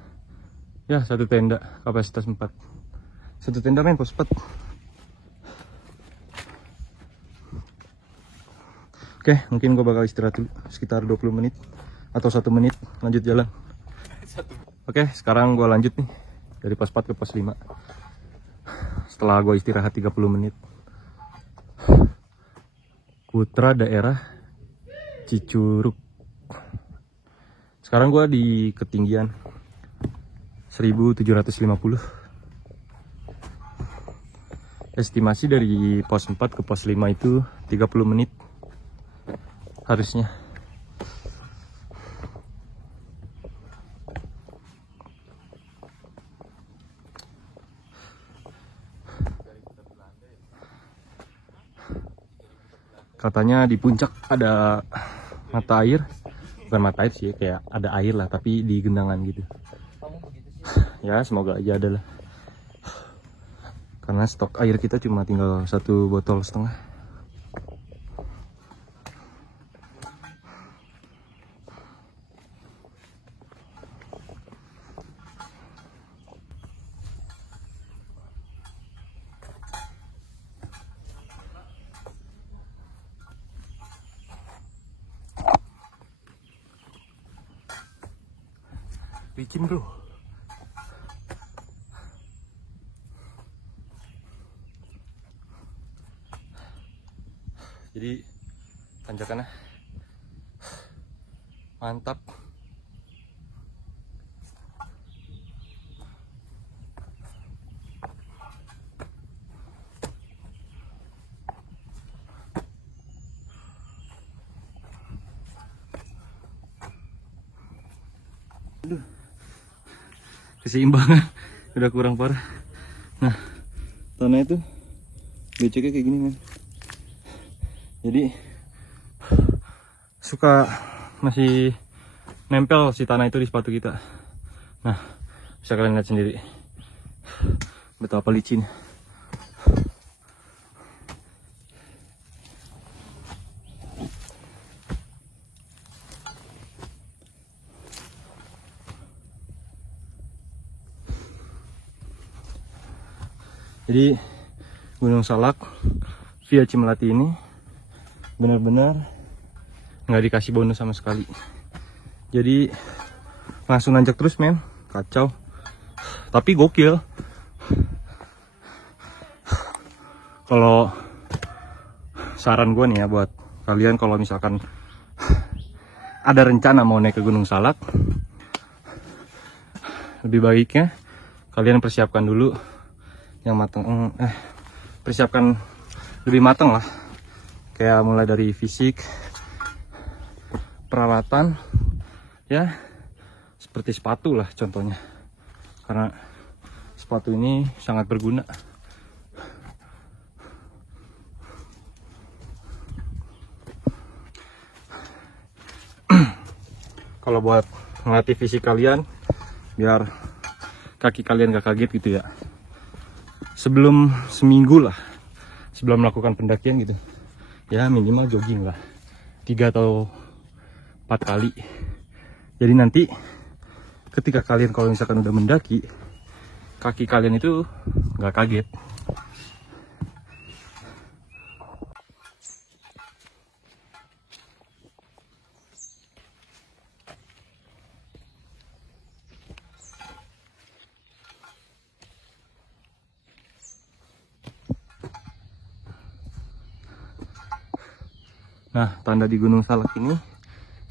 ya 1 tenda kapasitas 4. 1 tenda main pos 4. Oke, mungkin gue bakal istirahat dulu sekitar 20 menit atau 1 menit lanjut jalan. Oke, sekarang gue lanjut nih dari pos 4 ke pos 5. Setelah gue istirahat 30 menit. Putra daerah Cicurug. Sekarang gue di ketinggian 1750. Estimasi dari pos 4 ke pos 5 itu 30 menit harusnya. Katanya di puncak ada mata air, bukan mata air sih, kayak ada air lah, tapi di genangan gitu. Ya semoga aja ada lah, karena stok air kita cuma tinggal 1,5 botol. Licin bro. Jadi tanjakannya mantap. Aduh. Keseimbangan udah kurang parah. Nah, tanah itu beceknya kayak gini men. Jadi suka masih nempel si tanah itu di sepatu kita. Nah, bisa kalian lihat sendiri betapa licin. Jadi Gunung Salak via Cimelati ini benar-benar nggak dikasih bonus sama sekali. Jadi langsung nanjak terus men, kacau. Tapi gokil. Kalau saran gue nih ya buat kalian, kalau misalkan ada rencana mau naik ke Gunung Salak, lebih baiknya kalian persiapkan dulu yang matang, persiapkan lebih matang lah, kayak mulai dari fisik, peralatan, ya seperti sepatu lah contohnya, karena sepatu ini sangat berguna. Kalau buat melatih fisik kalian biar kaki kalian gak kaget gitu ya, sebelum seminggu lah, sebelum melakukan pendakian gitu, ya minimal jogging lah 3 atau 4 kali. Jadi nanti ketika kalian kalau misalkan udah mendaki, kaki kalian itu nggak kaget. Nah, tanda di Gunung Salak ini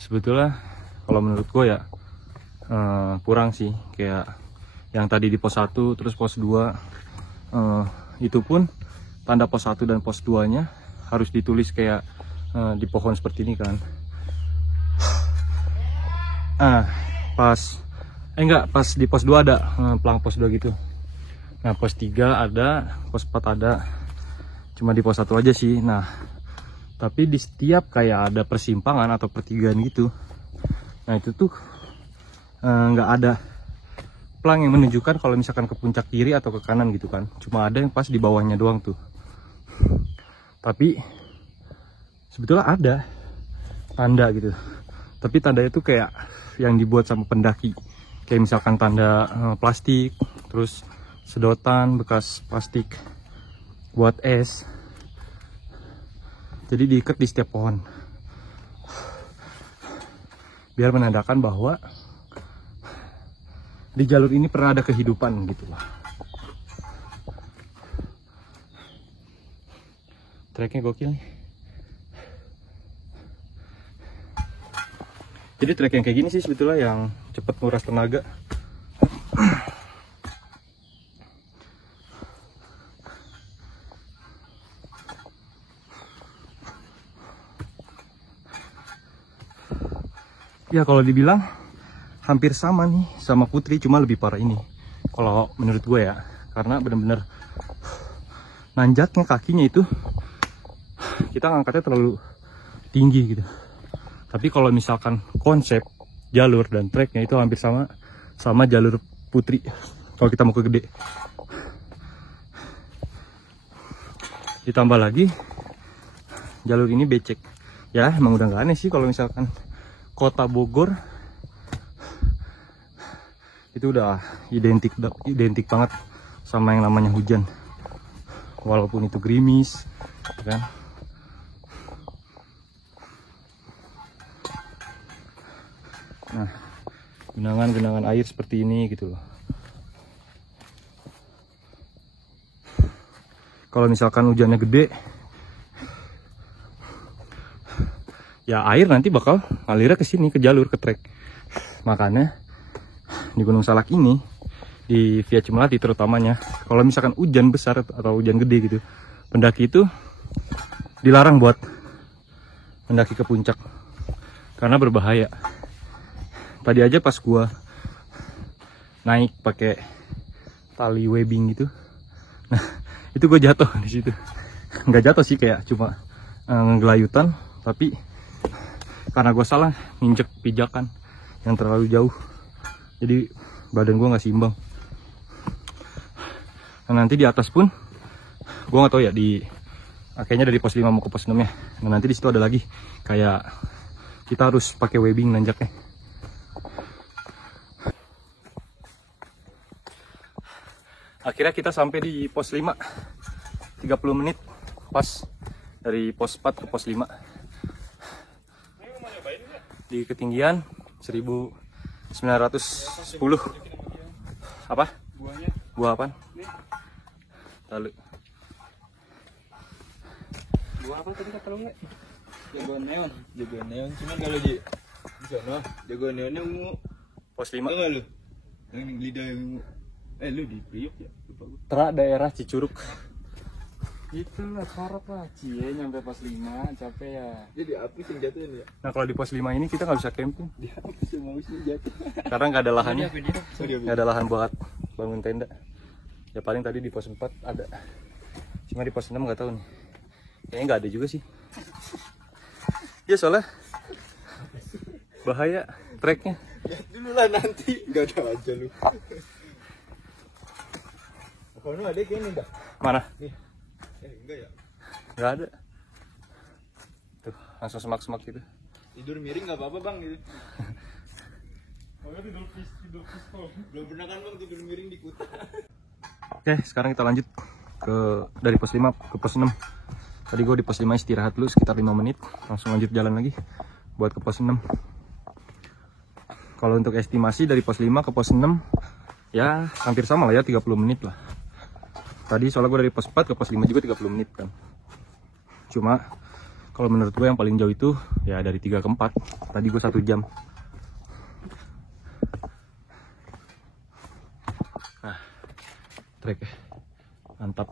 sebetulnya kalau menurut gue ya kurang sih. Kayak yang tadi di pos 1 terus pos 2 itu pun tanda pos 1 dan pos 2 nya harus ditulis kayak di pohon seperti ini kan. Pas di pos 2 ada pelang pos 2 gitu. Nah, pos 3 ada, pos 4 ada, cuma di pos 1 aja sih. Nah, tapi di setiap kayak ada persimpangan atau pertigaan gitu, nah itu tuh nggak ada pelang yang menunjukkan kalau misalkan ke puncak kiri atau ke kanan gitu kan. Cuma ada yang pas di bawahnya doang tuh. Tapi sebetulnya ada tanda gitu, tapi tandanya tuh kayak yang dibuat sama pendaki, kayak misalkan tanda plastik, terus sedotan bekas plastik buat es. Jadi diikat di setiap pohon biar menandakan bahwa di jalur ini pernah ada kehidupan gitu lah. Treknya gokil nih. Jadi trek yang kayak gini sih sebetulnya yang cepet nguras tenaga. Ya kalau dibilang hampir sama nih sama Putri, cuma lebih parah ini kalau menurut gue ya, karena bener-bener nanjaknya kakinya itu kita ngangkatnya terlalu tinggi gitu. Tapi kalau misalkan konsep jalur dan treknya itu hampir sama jalur Putri kalau kita mau ke Gede. Ditambah lagi jalur ini becek ya, emang udah nggak aneh sih kalau misalkan kota Bogor itu udah identik banget sama yang namanya hujan, walaupun itu gerimis kan. Nah, genangan air seperti ini gitu loh. Kalau misalkan hujannya gede, ya air nanti bakal ngalirnya ke sini, ke jalur, ke trek. Makanya di Gunung Salak ini, di Via Cimolati terutamanya, kalau misalkan hujan besar atau hujan gede gitu, pendaki itu dilarang buat mendaki ke puncak karena berbahaya. Tadi aja pas gua naik pakai tali webbing gitu, nah itu gue jatuh di situ. Nggak jatuh sih, kayak cuma ngegelayutan, tapi karena gue salah nginjek pijakan yang terlalu jauh, jadi badan gue nggak seimbang. Nah, nanti di atas pun gue nggak tahu ya, kayaknya dari pos 5 mau ke pos 6 ya. Nah, nanti di situ ada lagi kayak kita harus pakai webbing nanjaknya. Akhirnya kita sampai di pos 5, 30 menit pas dari pos 4 ke pos 5 di ketinggian 1910. Apa? Buah apa? Lalu Buah apa tadi kata lu nggak? Jagoan neon. Cuman kalau di sana jagoan neonnya ungu. pos 5. Enggak lu? Yang lidah yang ungu. Lu di Priok ya? Lupa gua. Terak daerah Cicurug. Itulah syarat lah, cie nyampe pos 5 capek ya. Jadi apa yang jatuhin ya? Nah, kalau di pos 5 ini kita nggak bisa camping Dia apa sih mau sih jatuh? karena nggak ada lahannya, Oh, dia nggak ada lahan buat bangun tenda. Ya paling tadi di pos 4 ada, cuma di pos 6 nggak tahu nih. Kayaknya nggak ada juga sih. Ya soalnya bahaya treknya. Ya dulu lah nanti. Enggak ada aja lu. Kono ada kayaknya enggak? Mana? Enggak ya. Nggak ada. Tuh, langsung semak-semak gitu. Tidur miring nggak apa-apa bang gitu. Belum pernah kan bang tidur miring di Kuta. Oke, sekarang kita lanjut dari pos 5 ke pos 6. Tadi gue di pos 5 istirahat dulu sekitar 5 menit, langsung lanjut jalan lagi buat ke pos 6. Kalau untuk estimasi dari pos 5 ke pos 6 ya hampir sama lah ya, 30 menit lah. Tadi soalnya gue dari pos 4 ke pos 5 juga 30 menit kan. Cuma kalau menurut gue yang paling jauh itu ya dari 3 ke 4. Tadi gue 1 jam. Nah, trek ya. Mantap.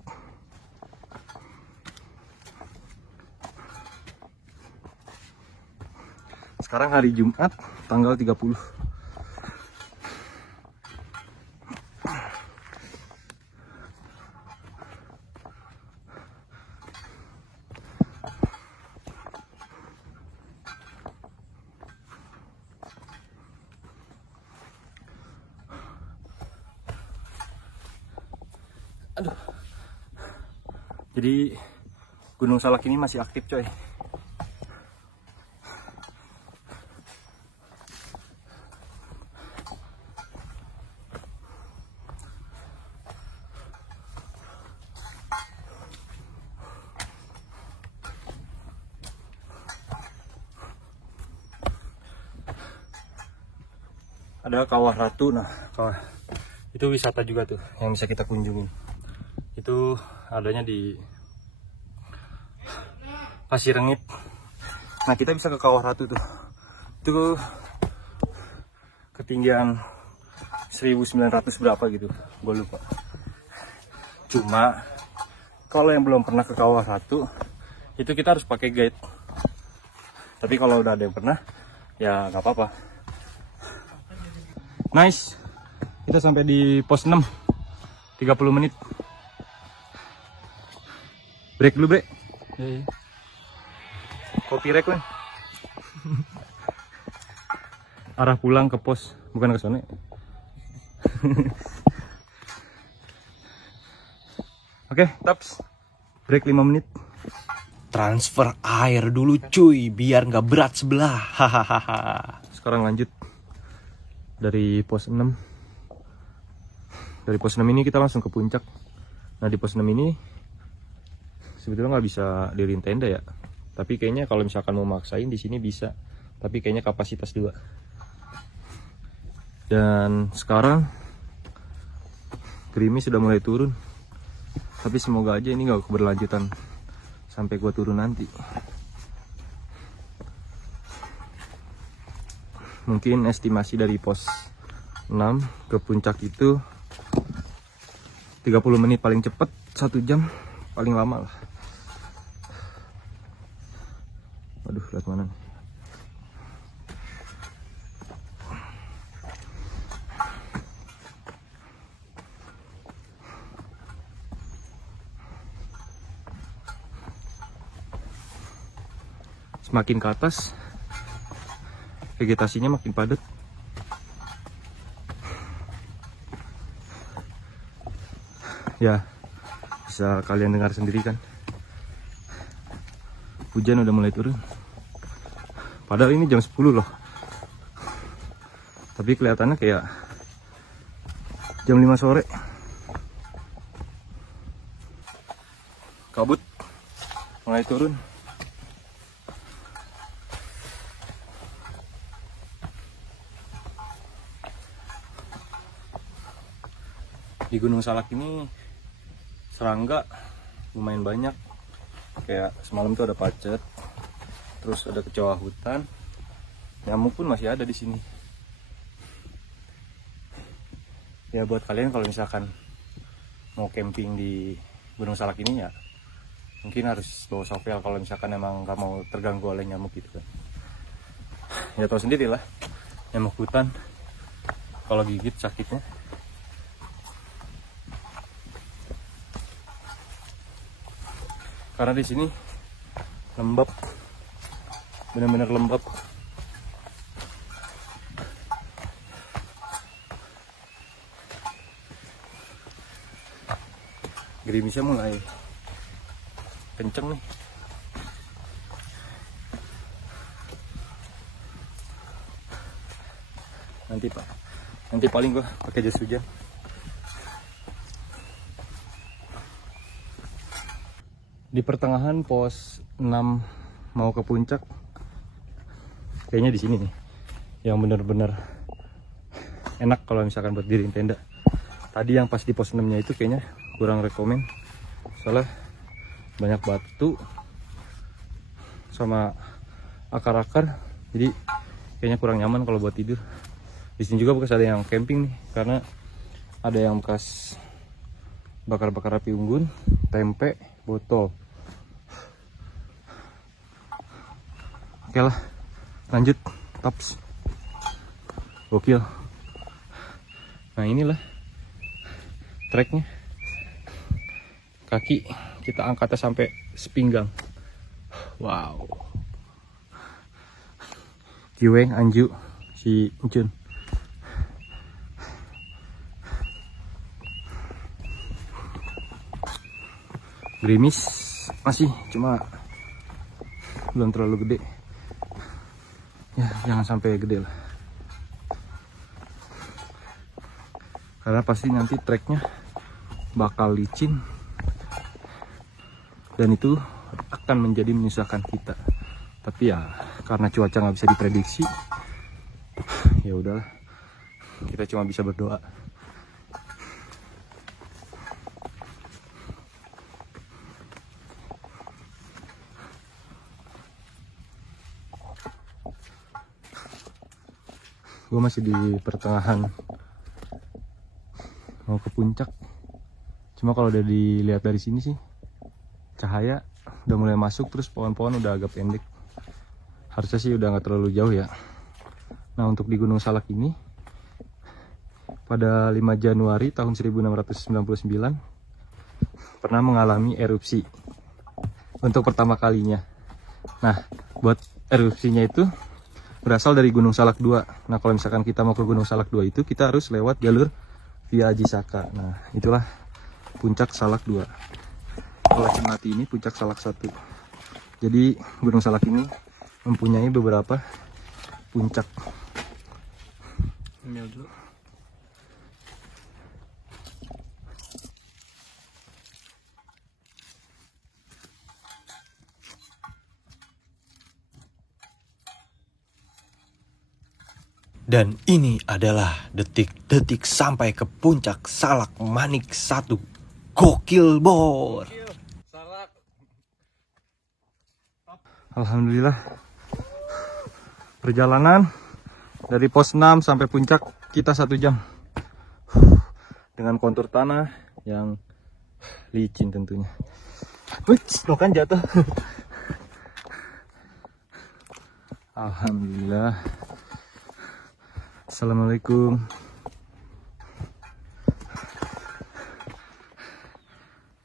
Sekarang hari Jumat tanggal 30. Aduh. Jadi Gunung Salak ini masih aktif coy. Ada Kawah Ratu. Nah, itu wisata juga tuh yang bisa kita kunjungi. Itu adanya di Pasir Rengit. Nah, kita bisa ke Kawah Ratu tuh. Itu ketinggian 1900 berapa gitu, gue lupa. Cuma kalau yang belum pernah ke Kawah Ratu itu kita harus pakai guide. Tapi kalau udah ada yang pernah ya nggak apa-apa. Nice, kita sampai di pos 6, 30 menit. Break dulu, break. Kopi rek kan. Arah pulang ke pos, bukan ke sana. Oke, taps. Break 5 menit. Transfer air dulu cuy, biar nggak berat sebelah. Hahaha. Sekarang lanjut dari pos 6. Dari pos 6 ini kita langsung ke puncak. Nah, di pos 6 ini sebetulnya nggak bisa diriin tenda ya. Tapi kayaknya kalau misalkan mau maksain di sini bisa. Tapi kayaknya kapasitas 2. Dan sekarang gerimis sudah mulai turun. Tapi semoga aja ini nggak keberlanjutan sampai gua turun nanti. Mungkin estimasi dari pos 6 ke puncak itu 30 menit paling cepat, 1 jam paling lama lah. Waduh, lihat mana nih. Semakin ke atas vegetasinya makin padat. Ya, bisa kalian dengar sendiri kan. Hujan udah mulai turun. Padahal ini jam 10 loh. Tapi kelihatannya kayak jam 5 sore. Kabut mulai turun. Di Gunung Salak ini serangga lumayan banyak. Kayak semalam tuh ada pacet, terus ada kecoa hutan, nyamuk pun masih ada di sini. Ya buat kalian kalau misalkan mau camping di Gunung Salak ini ya mungkin harus bawa sovel kalau misalkan emang nggak mau terganggu oleh nyamuk gitu kan. Ya tahu sendiri lah, nyamuk hutan kalau gigit sakitnya. Karena di sini lembab, benar-benar lembab. Gerimisnya mulai kenceng nih. Nanti paling gua pakai jas hujan. Di pertengahan pos 6 mau ke puncak, kayaknya di sini nih yang bener-bener enak kalau misalkan buat diriin tenda. Tadi yang pas di pos 6 nya itu kayaknya kurang rekomen, soalnya banyak batu sama akar-akar, jadi kayaknya kurang nyaman kalau buat tidur. Di sini juga bekas ada yang camping nih, karena ada yang bekas bakar-bakar api unggun, tempe, botol. Oke lah, lanjut, tops, gokil. Nah inilah treknya, kaki kita angkatnya sampai sepinggang. Wow. Kiweng, Anju, si Encun. Gerimis masih, cuma belum terlalu gede. Ya jangan sampai gede lah, karena pasti nanti treknya bakal licin dan itu akan menjadi menyusahkan kita. Tapi ya karena cuaca nggak bisa diprediksi, ya udahlah, kita cuma bisa berdoa. Gue masih di pertengahan mau ke puncak. Cuma kalau udah dilihat dari sini sih, cahaya udah mulai masuk, terus pohon-pohon udah agak pendek. Harusnya sih udah nggak terlalu jauh ya. Nah untuk di Gunung Salak ini, pada 5 Januari tahun 1699 pernah mengalami erupsi untuk pertama kalinya. Nah buat erupsinya itu berasal dari Gunung Salak 2. Nah kalau misalkan kita mau ke Gunung Salak 2 itu kita harus lewat jalur via Aji Saka. Nah itulah puncak Salak 2. Kalau Cimati ini puncak Salak 1. Jadi Gunung Salak ini mempunyai beberapa puncak. Ambil dulu. Dan ini adalah detik-detik sampai ke puncak Salak Manik 1. Gokil bor. Alhamdulillah, perjalanan dari pos 6 sampai puncak kita 1 jam dengan kontur tanah yang licin tentunya. Wih, kan jatuh. Alhamdulillah. Assalamualaikum.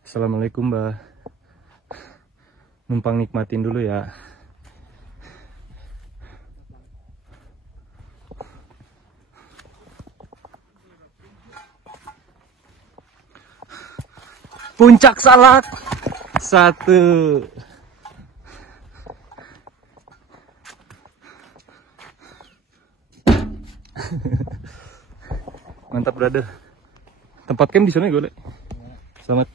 Assalamualaikum Mbak. Numpang nikmatin dulu ya. Puncak Salak 1. Mantap brother. Tempat camp di sana gue. Selamat.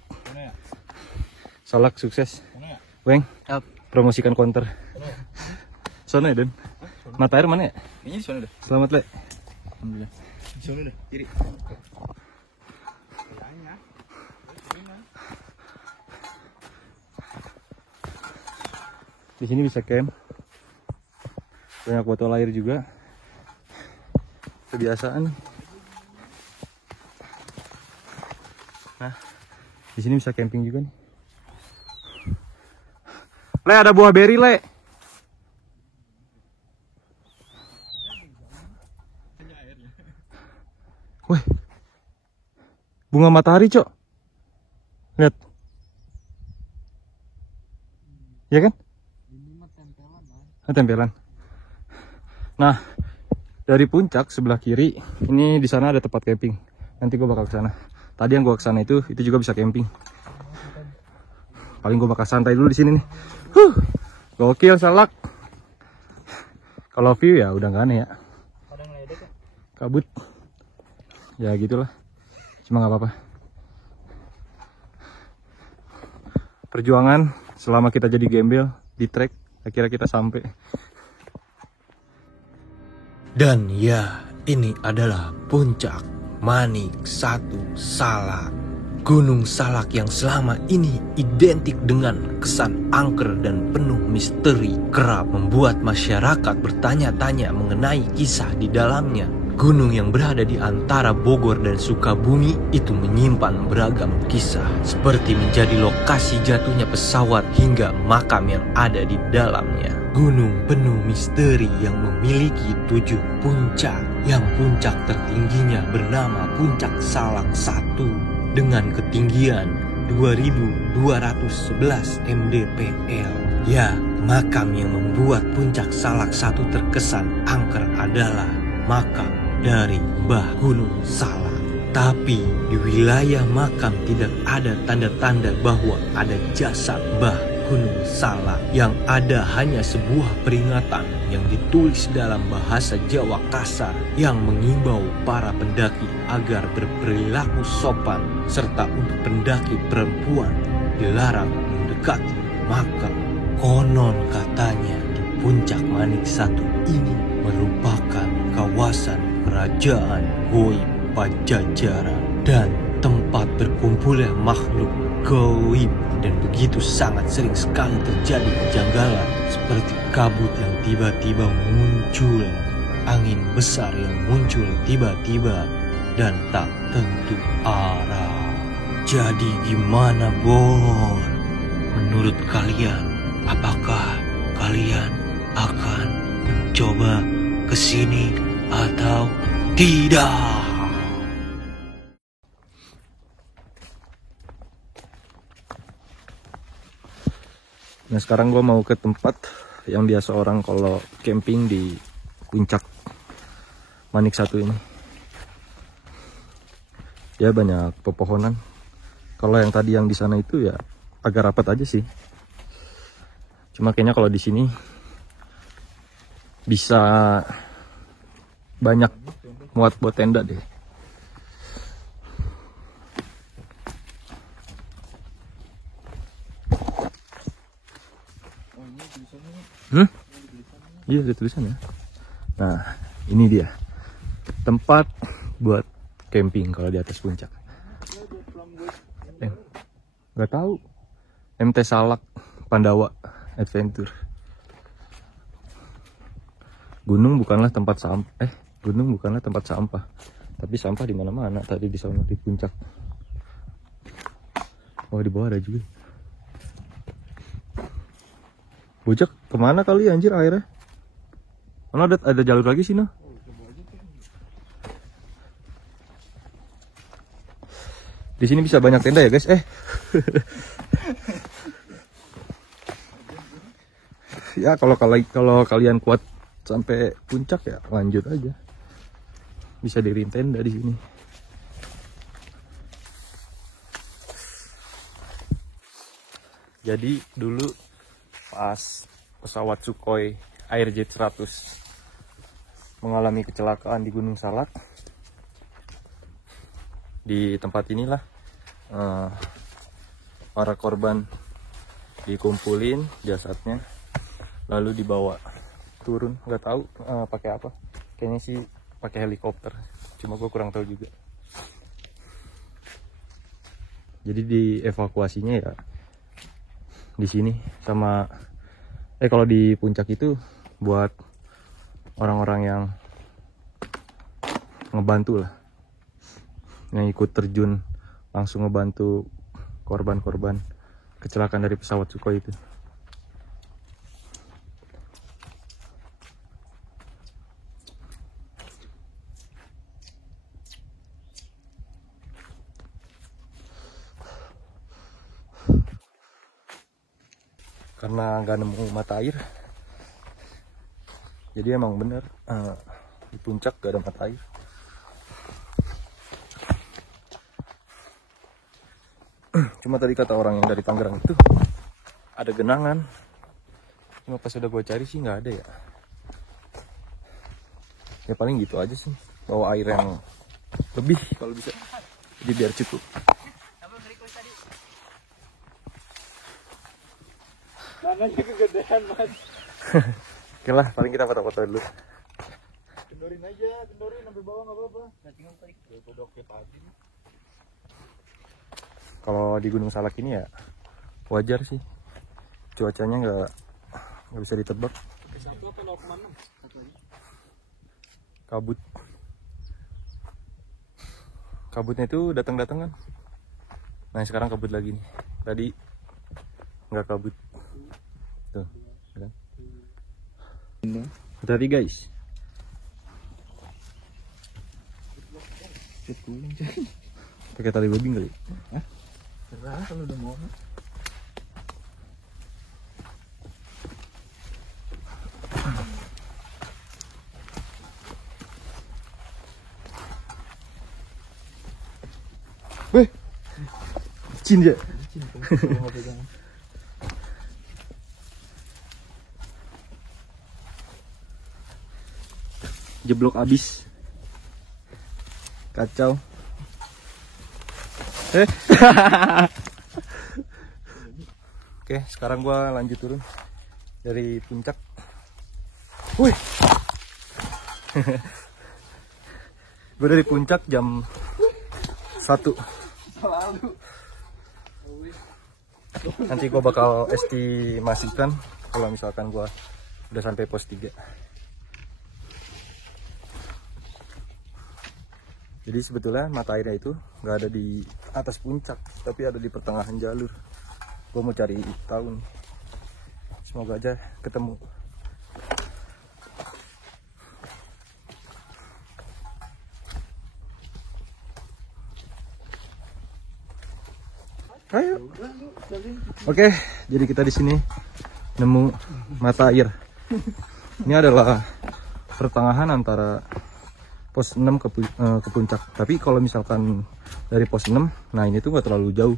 Salak sukses. Weng, promosikan konter. Sana ya, Den. Mata air mana ya? Ini di sana dah. Selamat, Le. Alhamdulillah. Di sana dah, kiri. Di sini bisa camp. Banyak botol air juga. Kebiasaan. Nah, di sini bisa camping juga nih. Le, ada buah beri, Le. Wih. Bunga matahari, Cok. Lihat. Ya kan? Tempelan. Nah, dari puncak sebelah kiri, ini di sana ada tempat camping. Nanti gue bakal ke sana. Tadi yang gue ke sana itu juga bisa camping. Paling gue bakal santai dulu di sini nih. Gokil Salak. Kalau view ya udah nggak aneh ya. Kabut. Ya gitulah. Cuma nggak apa-apa. Perjuangan selama kita jadi gembel di trek, akhirnya kita sampai. Dan ya, ini adalah puncak Manik 1 Salak. Gunung Salak yang selama ini identik dengan kesan angker dan penuh misteri kerap membuat masyarakat bertanya-tanya mengenai kisah di dalamnya. Gunung yang berada di antara Bogor dan Sukabumi itu menyimpan beragam kisah, seperti menjadi lokasi jatuhnya pesawat hingga makam yang ada di dalamnya. Gunung penuh misteri yang memiliki 7 puncak, yang puncak tertingginya bernama Puncak Salak 1 dengan ketinggian 2211 mdpl. Ya, makam yang membuat Puncak Salak 1 terkesan angker adalah makam dari Mbah Gunung Salak. Tapi di wilayah makam tidak ada tanda-tanda bahwa ada jasad Mbah Gunung Salak. Yang ada hanya sebuah peringatan yang ditulis dalam bahasa Jawa kasar yang mengimbau para pendaki agar berperilaku sopan, serta untuk pendaki perempuan dilarang mendekati makam. Konon katanya di Puncak Manik 1 ini merupakan kawasan kerajaan goib Pajajaran dan tempat berkumpulnya makhluk goib, dan begitu sangat sering sekali terjadi kejanggalan seperti kabut yang tiba-tiba muncul, angin besar yang muncul tiba-tiba dan tak tentu arah. Jadi gimana Bor? Menurut kalian, apakah kalian akan mencoba kesini atau tidak? Nah sekarang gue mau ke tempat yang biasa orang kalau camping di Puncak Manik 1 ini. Ya banyak pepohonan. Kalau yang tadi yang di sana itu ya agak rapat aja sih. Cuma kayaknya kalau di sini bisa banyak muat buat tenda deh. Iya ada tulisannya. Nah ini dia tempat buat camping kalau di atas puncak. Nggak tahu. MT Salak Pandawa Adventure. Gunung bukanlah tempat sampah. Gunung bukanlah tempat sampah. Tapi sampah di mana-mana. Tadi di sana di puncak. Oh di bawah ada juga. Bocak kemana kali anjir airnya? Mana ada jalur lagi sih, noh? Di sini bisa banyak tenda ya, guys. Ya kalau kalian kuat sampai puncak ya lanjut aja. Bisa diriin tenda di sini. Jadi dulu pas pesawat Sukhoi Airjet 100 mengalami kecelakaan di Gunung Salak, di tempat inilah para korban dikumpulin jasadnya lalu dibawa turun, nggak tahu pakai apa, kayaknya sih pakai helikopter, cuma gue kurang tahu juga. Jadi dievakuasinya ya di sini sama kalau di puncak itu buat orang-orang yang ngebantu lah, yang ikut terjun langsung ngebantu korban-korban kecelakaan dari pesawat Sukhoi itu. Karena nggak nemu mata air, jadi emang bener di puncak gak ada mata air. Cuma tadi kata orang yang dari Tangerang itu ada genangan. Cuma pas udah gue cari sih nggak ada ya. Ya paling gitu aja sih. Bawa air yang lebih kalau bisa. Jadi biar cukup. Tanahnya kegedean mas. Oke lah, paling kita foto-foto dulu. Kendorin aja, kendorin sampai bawah nggak apa-apa. Kalau di Gunung Salak ini ya wajar sih. Cuacanya nggak bisa ditebak. Satu apa 0,6? Kabut. Kabutnya itu datang-datang kan. Nah sekarang kabut lagi nih. Tadi nggak kabut. Tuh, kan? Hati-hati guys. Pakai tali bobing kali. Hah? Serah kalau udah mau. Weh, cin ya. Jeblok abis. Kacau. Oke, sekarang gua lanjut turun dari puncak. Wih. Gue dari puncak jam 1. Nanti gua bakal estimasikan kalau misalkan gua udah sampai pos 3. Jadi sebetulnya mata airnya itu nggak ada di atas puncak, tapi ada di pertengahan jalur. Gue mau cari tahu nih. Semoga aja ketemu. Ayo. Oke, jadi kita di sini nemu mata air. Ini adalah pertengahan antara pos 6 ke puncak. Tapi kalau misalkan dari pos 6, nah ini tuh nggak terlalu jauh.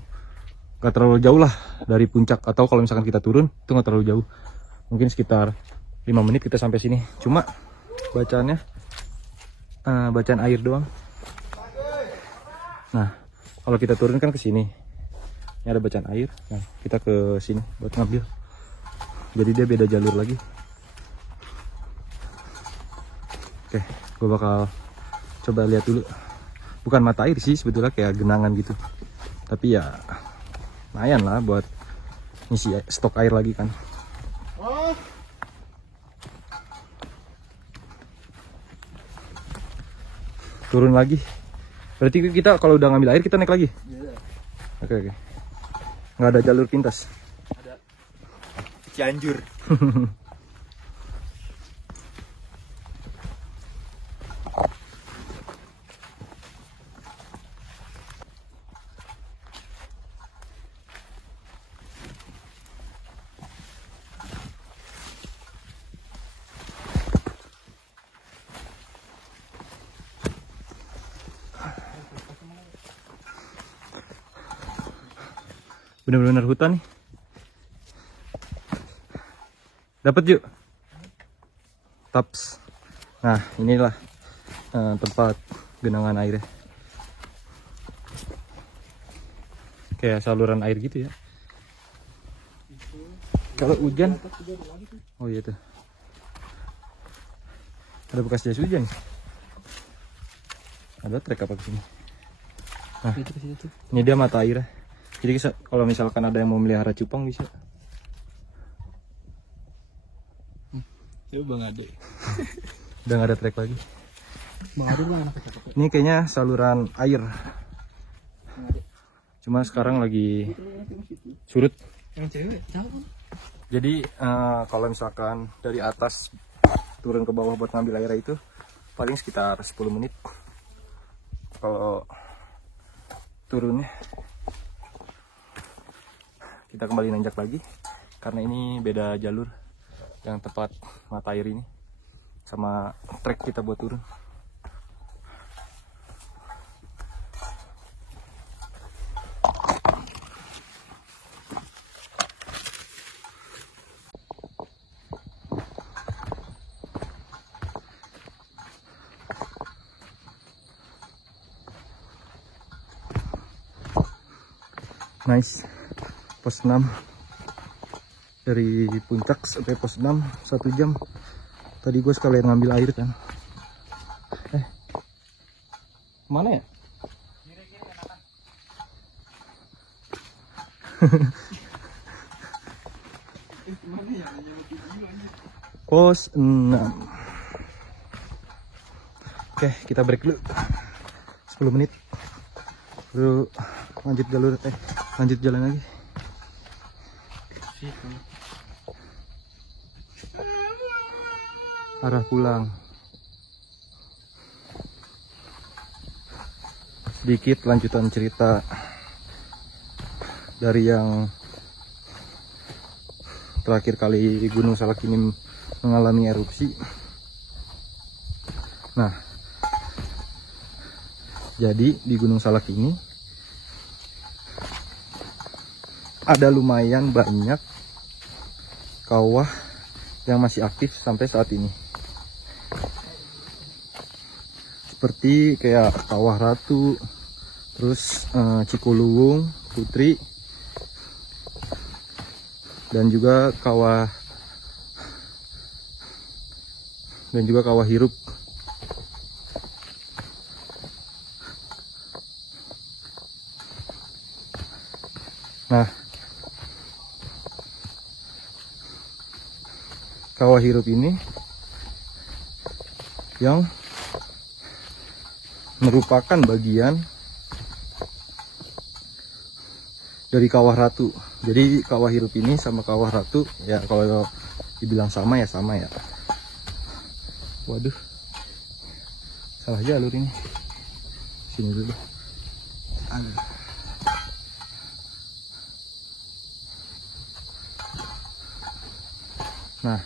Nggak terlalu jauh lah dari puncak. Atau kalau misalkan kita turun, itu nggak terlalu jauh. Mungkin sekitar 5 menit kita sampai sini. Cuma bacaannya, bacaan air doang. Nah, kalau kita turun kan ke sini. Ini ada bacaan air. Nah, kita ke sini buat ngambil. Jadi dia beda jalur lagi. Oke, gue bakal coba lihat dulu. Bukan mata air sih sebetulnya, kayak genangan gitu. Tapi ya lumayan lah buat ngisi stok air lagi kan. Turun lagi. Berarti kita kalau udah ngambil air kita naik lagi? Iya. Oke. Nggak ada jalur pintas? Ada. Cianjur. Bener-bener hutan nih. Dapat yuk. Taps. Nah inilah tempat genangan airnya. Kayak saluran air gitu ya. Kalau hujan, oh iya tuh. Ada bekas jas hujan. Ada trek apa kesini? Nah, ini dia mata airnya. Jadi kalau misalkan ada yang mau melihara cupang bisa. Itu Bang Ade. Udah nggak ada trek lagi. Bang Ade bang, Ini kayaknya saluran air. Cuma sekarang lagi surut. yang cewek, tahu? Jadi kalau misalkan dari atas turun ke bawah buat ngambil air itu paling sekitar 10 menit. Kalau turunnya kita kembali nanjak lagi karena ini beda jalur yang tepat mata air ini sama trek kita buat turun. Nice. Pos 6. Dari puncak sampai pos 6 1 jam. Tadi gue sekalian ngambil air kan. Mana ya? Pos 6. Oke, kita break dulu 10 menit. Baru lanjut jalur, lanjut jalan lagi. Arah pulang. Sedikit lanjutan cerita dari yang terakhir kali Gunung Salak ini mengalami erupsi. Nah, jadi di Gunung Salak ini ada lumayan banyak kawah yang masih aktif sampai saat ini. Seperti kayak Kawah Ratu, terus Cikuluwung Putri, dan juga Kawah Hirup. Nah, Kawah Hirup ini yang merupakan bagian dari Kawah Ratu. Jadi Kawah Hirup ini sama Kawah Ratu ya, kalau dibilang sama ya sama ya. Waduh, salah jalur ini. Sini dulu. Nah,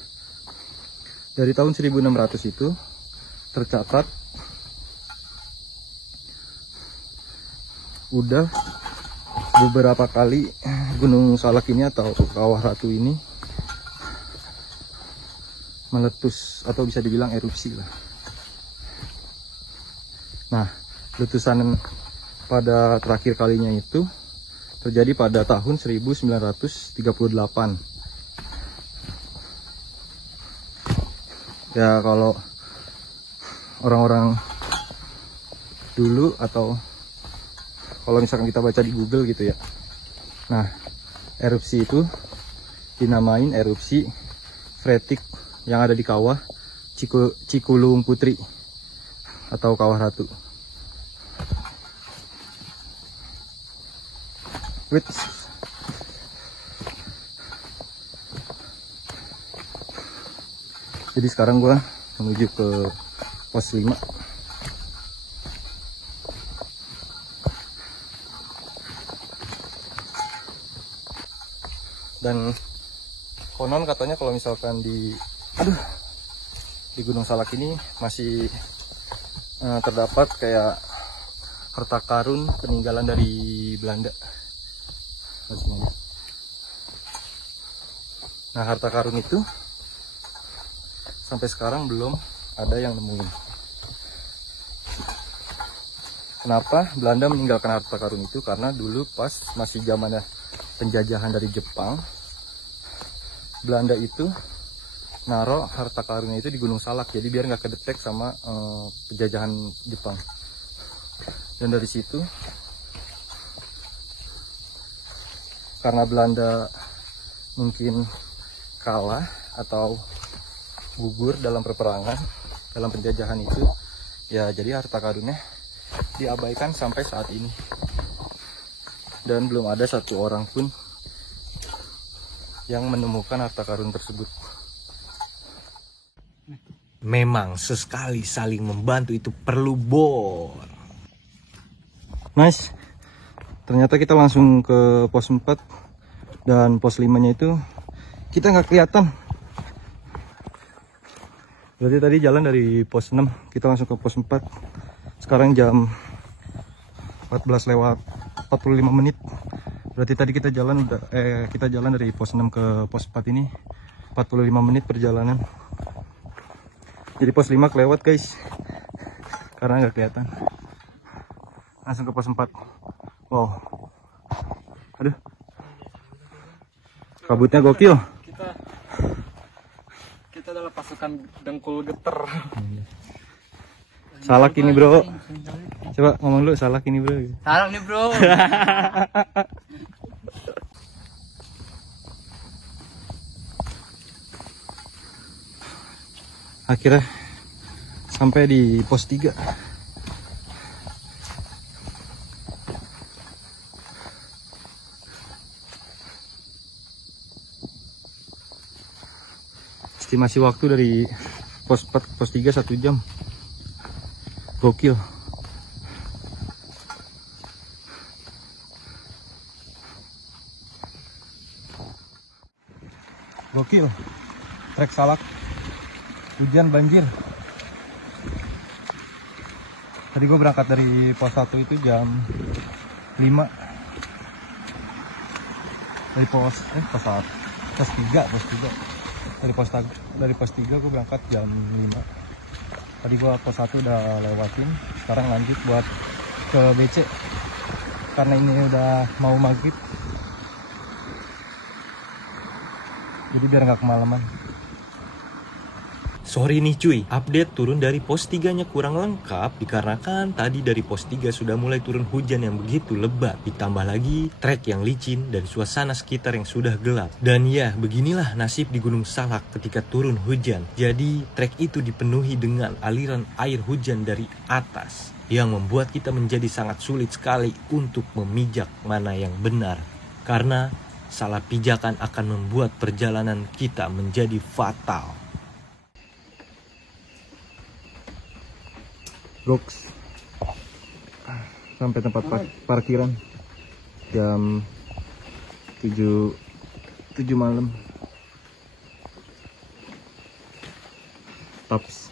dari tahun 1600 itu tercatat udah beberapa kali Gunung Salak ini atau Kawah Ratu ini meletus atau bisa dibilang erupsi lah. Nah, letusan pada terakhir kalinya itu terjadi pada tahun 1938. Ya, kalau orang-orang dulu atau kalau misalkan kita baca di Google gitu ya. Nah, erupsi itu dinamain erupsi freatik yang ada di Kawah Cikuluwung Putri atau Kawah Ratu. Jadi sekarang gua menuju ke pos 5. Dan konon katanya kalau misalkan di Gunung Salak ini masih terdapat kayak harta karun peninggalan dari Belanda. Nah, harta karun itu sampai sekarang belum ada yang nemuin. Kenapa Belanda meninggalkan harta karun itu? Karena dulu pas masih zamannya penjajahan dari Jepang, Belanda itu naruh harta karunnya itu di Gunung Salak, jadi biar nggak kedetek sama penjajahan Jepang. Dan dari situ, karena Belanda mungkin kalah atau gugur dalam peperangan, dalam penjajahan itu, ya jadi harta karunnya diabaikan sampai saat ini. Dan belum ada satu orang pun yang menemukan harta karun tersebut. Memang sesekali saling membantu itu perlu, Bor. Nice. Ternyata kita langsung ke pos 4 dan pos 5-nya itu kita nggak kelihatan. Berarti tadi jalan dari pos 6 kita langsung ke pos 4. Sekarang jam 14:45. Berarti tadi kita jalan dari pos 6 ke pos 4 ini 45 menit perjalanan. Jadi pos 5 kelewat, guys. Karena nggak kelihatan. Langsung ke pos 4. Wow. Aduh. Kabutnya gokil. Kita adalah pasukan dengkul geter. Salak ini bro. Coba ngomong dulu salak ini bro. Salam nih bro. Akhirnya sampai di pos 3. Estimasi waktu dari pos 4 ke pos 3 1 jam. Gokil. Gokil. Trek salak. Hujan banjir. Tadi gue berangkat dari pos 1 itu jam 5. Dari pos 3. Dari pos 3 gue berangkat jam 5. Tadi gue pos 1 udah lewatin. Sekarang lanjut buat ke BC. Karena ini udah mau maghrib. Jadi biar nggak kemalaman. Sorry nih cuy, update turun dari pos 3-nya kurang lengkap dikarenakan tadi dari pos 3 sudah mulai turun hujan yang begitu lebat. Ditambah lagi trek yang licin dan suasana sekitar yang sudah gelap. Dan ya, beginilah nasib di Gunung Salak ketika turun hujan. Jadi trek itu dipenuhi dengan aliran air hujan dari atas yang membuat kita menjadi sangat sulit sekali untuk memijak mana yang benar. Karena salah pijakan akan membuat perjalanan kita menjadi fatal. Goks. Sampai tempat parkiran jam 7 malam. Tops.